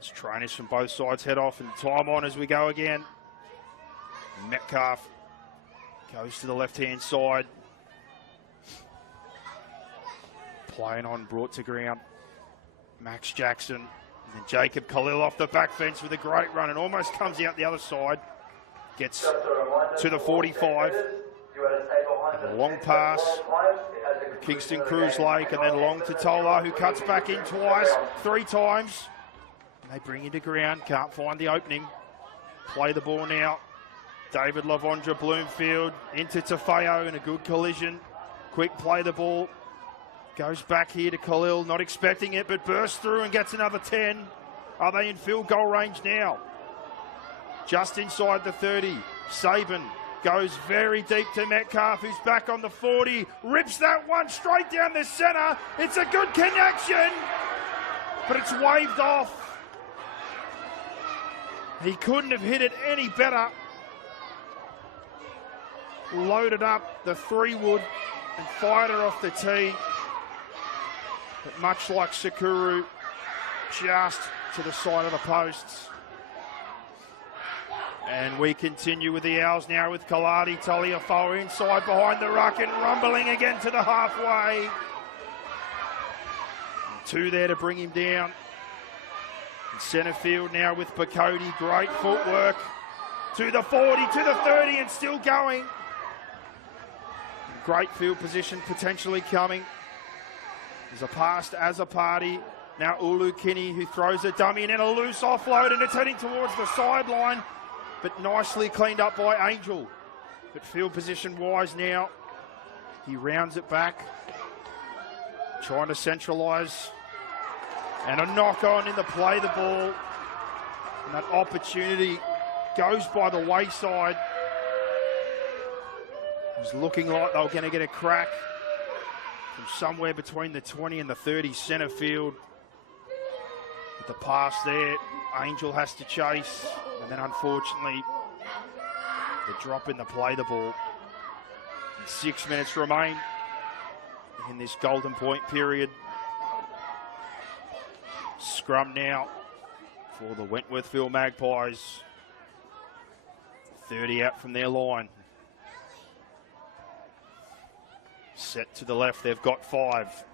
As trainers from both sides head off and time on as we go again. Metcalf goes to the left-hand side. Playing on, brought to ground. Max Jackson. And then Jacob Khalil off the back fence with a great run and almost comes out the other side. Gets to the 45. And a long pass. Kingston Cruise Lake, and then long to Tola, who cuts back in twice, 3 times. And they bring into ground, can't find the opening. Play the ball now. David Lavondra Bloomfield into Tafeo in a good collision. Quick play the ball. Goes back here to Khalil, not expecting it, but bursts through and gets another 10. Are they in field goal range now? Just inside the 30. Sabin goes very deep to Metcalf, who's back on the 40. Rips that one straight down the centre. It's a good connection, but it's waved off. He couldn't have hit it any better. Loaded up the 3-wood and fired it off the tee. But much like Sakuru, just to the side of the posts. And we continue with the Owls now with Kaladi Taliafoa inside behind the ruck and rumbling again to the halfway. And 2 there to bring him down. In centre field now with Bakoti, great footwork. To the 40, to the 30 and still going. Great field position potentially coming. There's a pass to Azapati. Now Ulu Kinney, who throws a dummy and then a loose offload, and it's heading towards the sideline, but nicely cleaned up by Angel. But field position wise now, he rounds it back, trying to centralise, and a knock on in the play the ball, and that opportunity goes by the wayside. It was looking like they were going to get a crack from somewhere between the 20 and the 30 centre field. With the pass there, Angel has to chase, and then unfortunately the drop in the play the ball. And 6 minutes remain in this Golden Point period. Scrum now for the Wentworthville Magpies. 30 out from their line. Set to the left, they've got 5.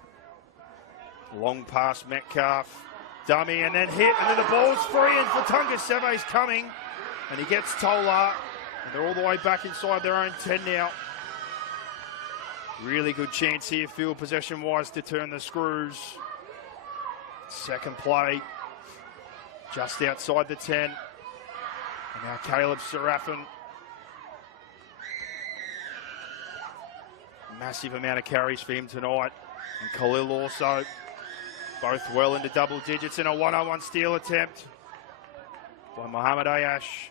Long pass Metcalf, dummy, and then hit, and then the ball's free, and Fatunga Seve's coming, and he gets Tola, and they're all the way back inside their own 10 now. Really good chance here, field possession-wise, to turn the screws. Second play, just outside the 10. And now Caleb Serafin. Massive amount of carries for him tonight. And Khalil also. Both well into double digits in a 1-on-1 steal attempt by Mohamed Ayash.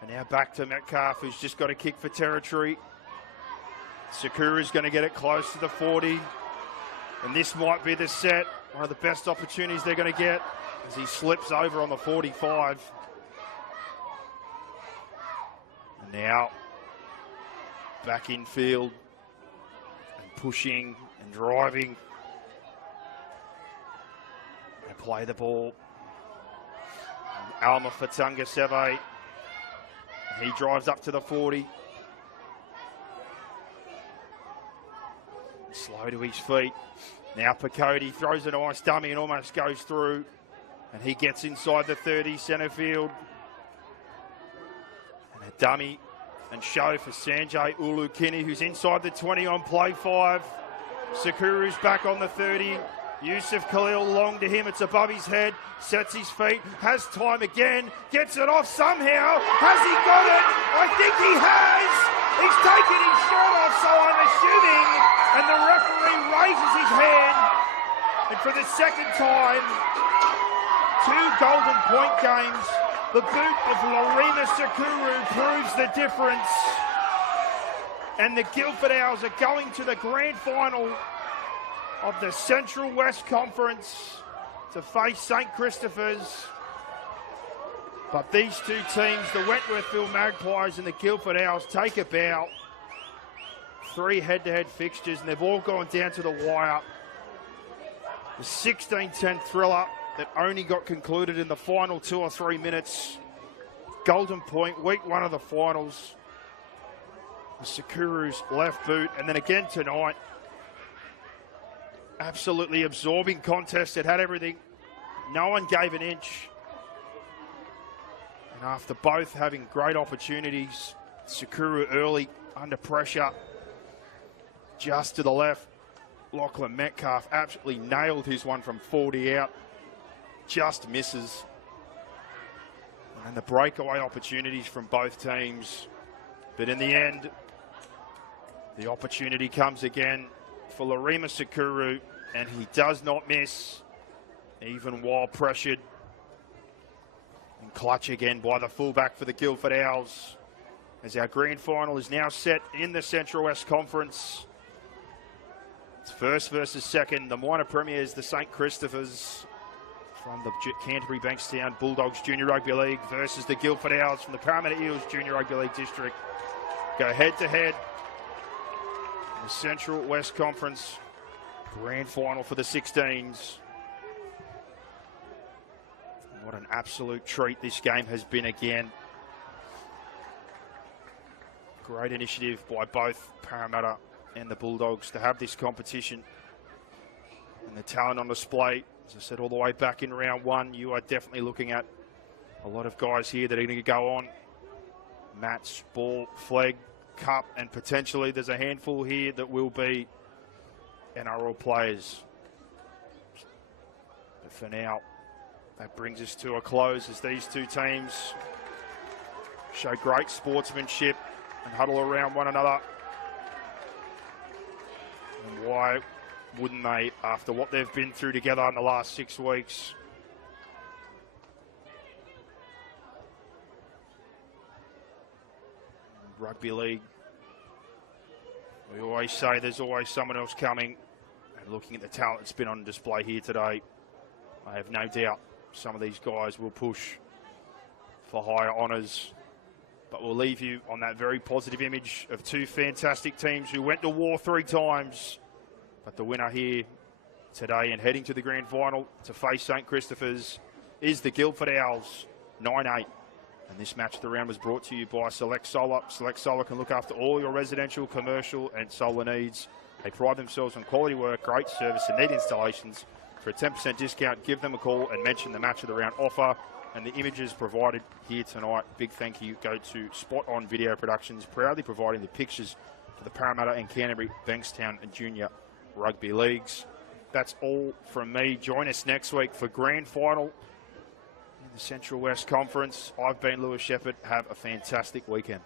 And now back to Metcalf, who's just got a kick for territory. Sakura's going to get it close to the 40. And this might be the set. One of the best opportunities they're going to get as he slips over on the 45. And now back in field. pushing and driving. They play the ball. Alma Fatunga Seve. He drives up to the 40. Slow to his feet. Now Picotti throws a nice dummy and almost goes through. And he gets inside the 30, centre field. And a dummy and show for Sanjay Ulukini, who's inside the 20 on play 5. Sakuru's back on the 30. Yusuf Khalil long to him. It's above his head. Sets his feet. Has time again. Gets it off somehow. Has he got it? I think he has. He's taken his shot off, so I'm assuming. And the referee raises his hand. And for the second time, 2 golden point games. The boot of Lorena Sakuru proves the difference. And the Guildford Owls are going to the grand final of the Central West Conference to face St. Christopher's. But these two teams, the Wentworthville Magpies and the Guildford Owls, take a bow. 3 head-to-head fixtures, and they've all gone down to the wire. The 16-10 thriller that only got concluded in the final 2 or 3 minutes. Golden point, week 1 of the finals. The Sakuru's left boot, and then again tonight. Absolutely absorbing contest. It had everything. No one gave an inch. And after both having great opportunities, Sakuru early under pressure. Just to the left, Lachlan Metcalf absolutely nailed his one from 40 out. Just misses. And the breakaway opportunities from both teams. But in the end, the opportunity comes again for Larima Sakuru, and he does not miss, even while pressured. And clutch again by the fullback for the Guildford Owls, as our grand final is now set in the Central West Conference. It's first versus second. The minor premiers, the St. Christopher's from the Canterbury Bankstown Bulldogs Junior Rugby League versus the Guildford Owls from the Parramatta Eels Junior Rugby League District. Go head to head. The Central West Conference grand final for the 16s. What an absolute treat this game has been again. Great initiative by both Parramatta and the Bulldogs to have this competition. And the talent on display, as I said, all the way back in round 1, you are definitely looking at a lot of guys here that are going to go on. Match, Ball, Flegg, Cup, and potentially there's a handful here that will be NRL players. But for now, that brings us to a close as these two teams show great sportsmanship and huddle around one another. And why wouldn't they, after what they've been through together in the last 6 weeks? Rugby league, we always say there's always someone else coming, and looking at the talent that's been on display here today, I have no doubt some of these guys will push for higher honours. But we'll leave you on that very positive image of 2 fantastic teams who went to war 3 times. But the winner here today and heading to the grand final to face St. Christopher's is the Guildford Owls, 9-8. And this match of the round was brought to you by Select Solar. Select Solar can look after all your residential, commercial and solar needs. They pride themselves on quality work, great service and neat installations. For a 10% discount, give them a call and mention the match of the round offer. And the images provided here tonight, big thank you go to Spot On Video Productions, proudly providing the pictures for the Parramatta and Canterbury Bankstown and Junior Rugby Leagues. That's all from me. Join us next week for grand final in the Central West Conference. I've been Lewis Shepherd. Have a fantastic weekend.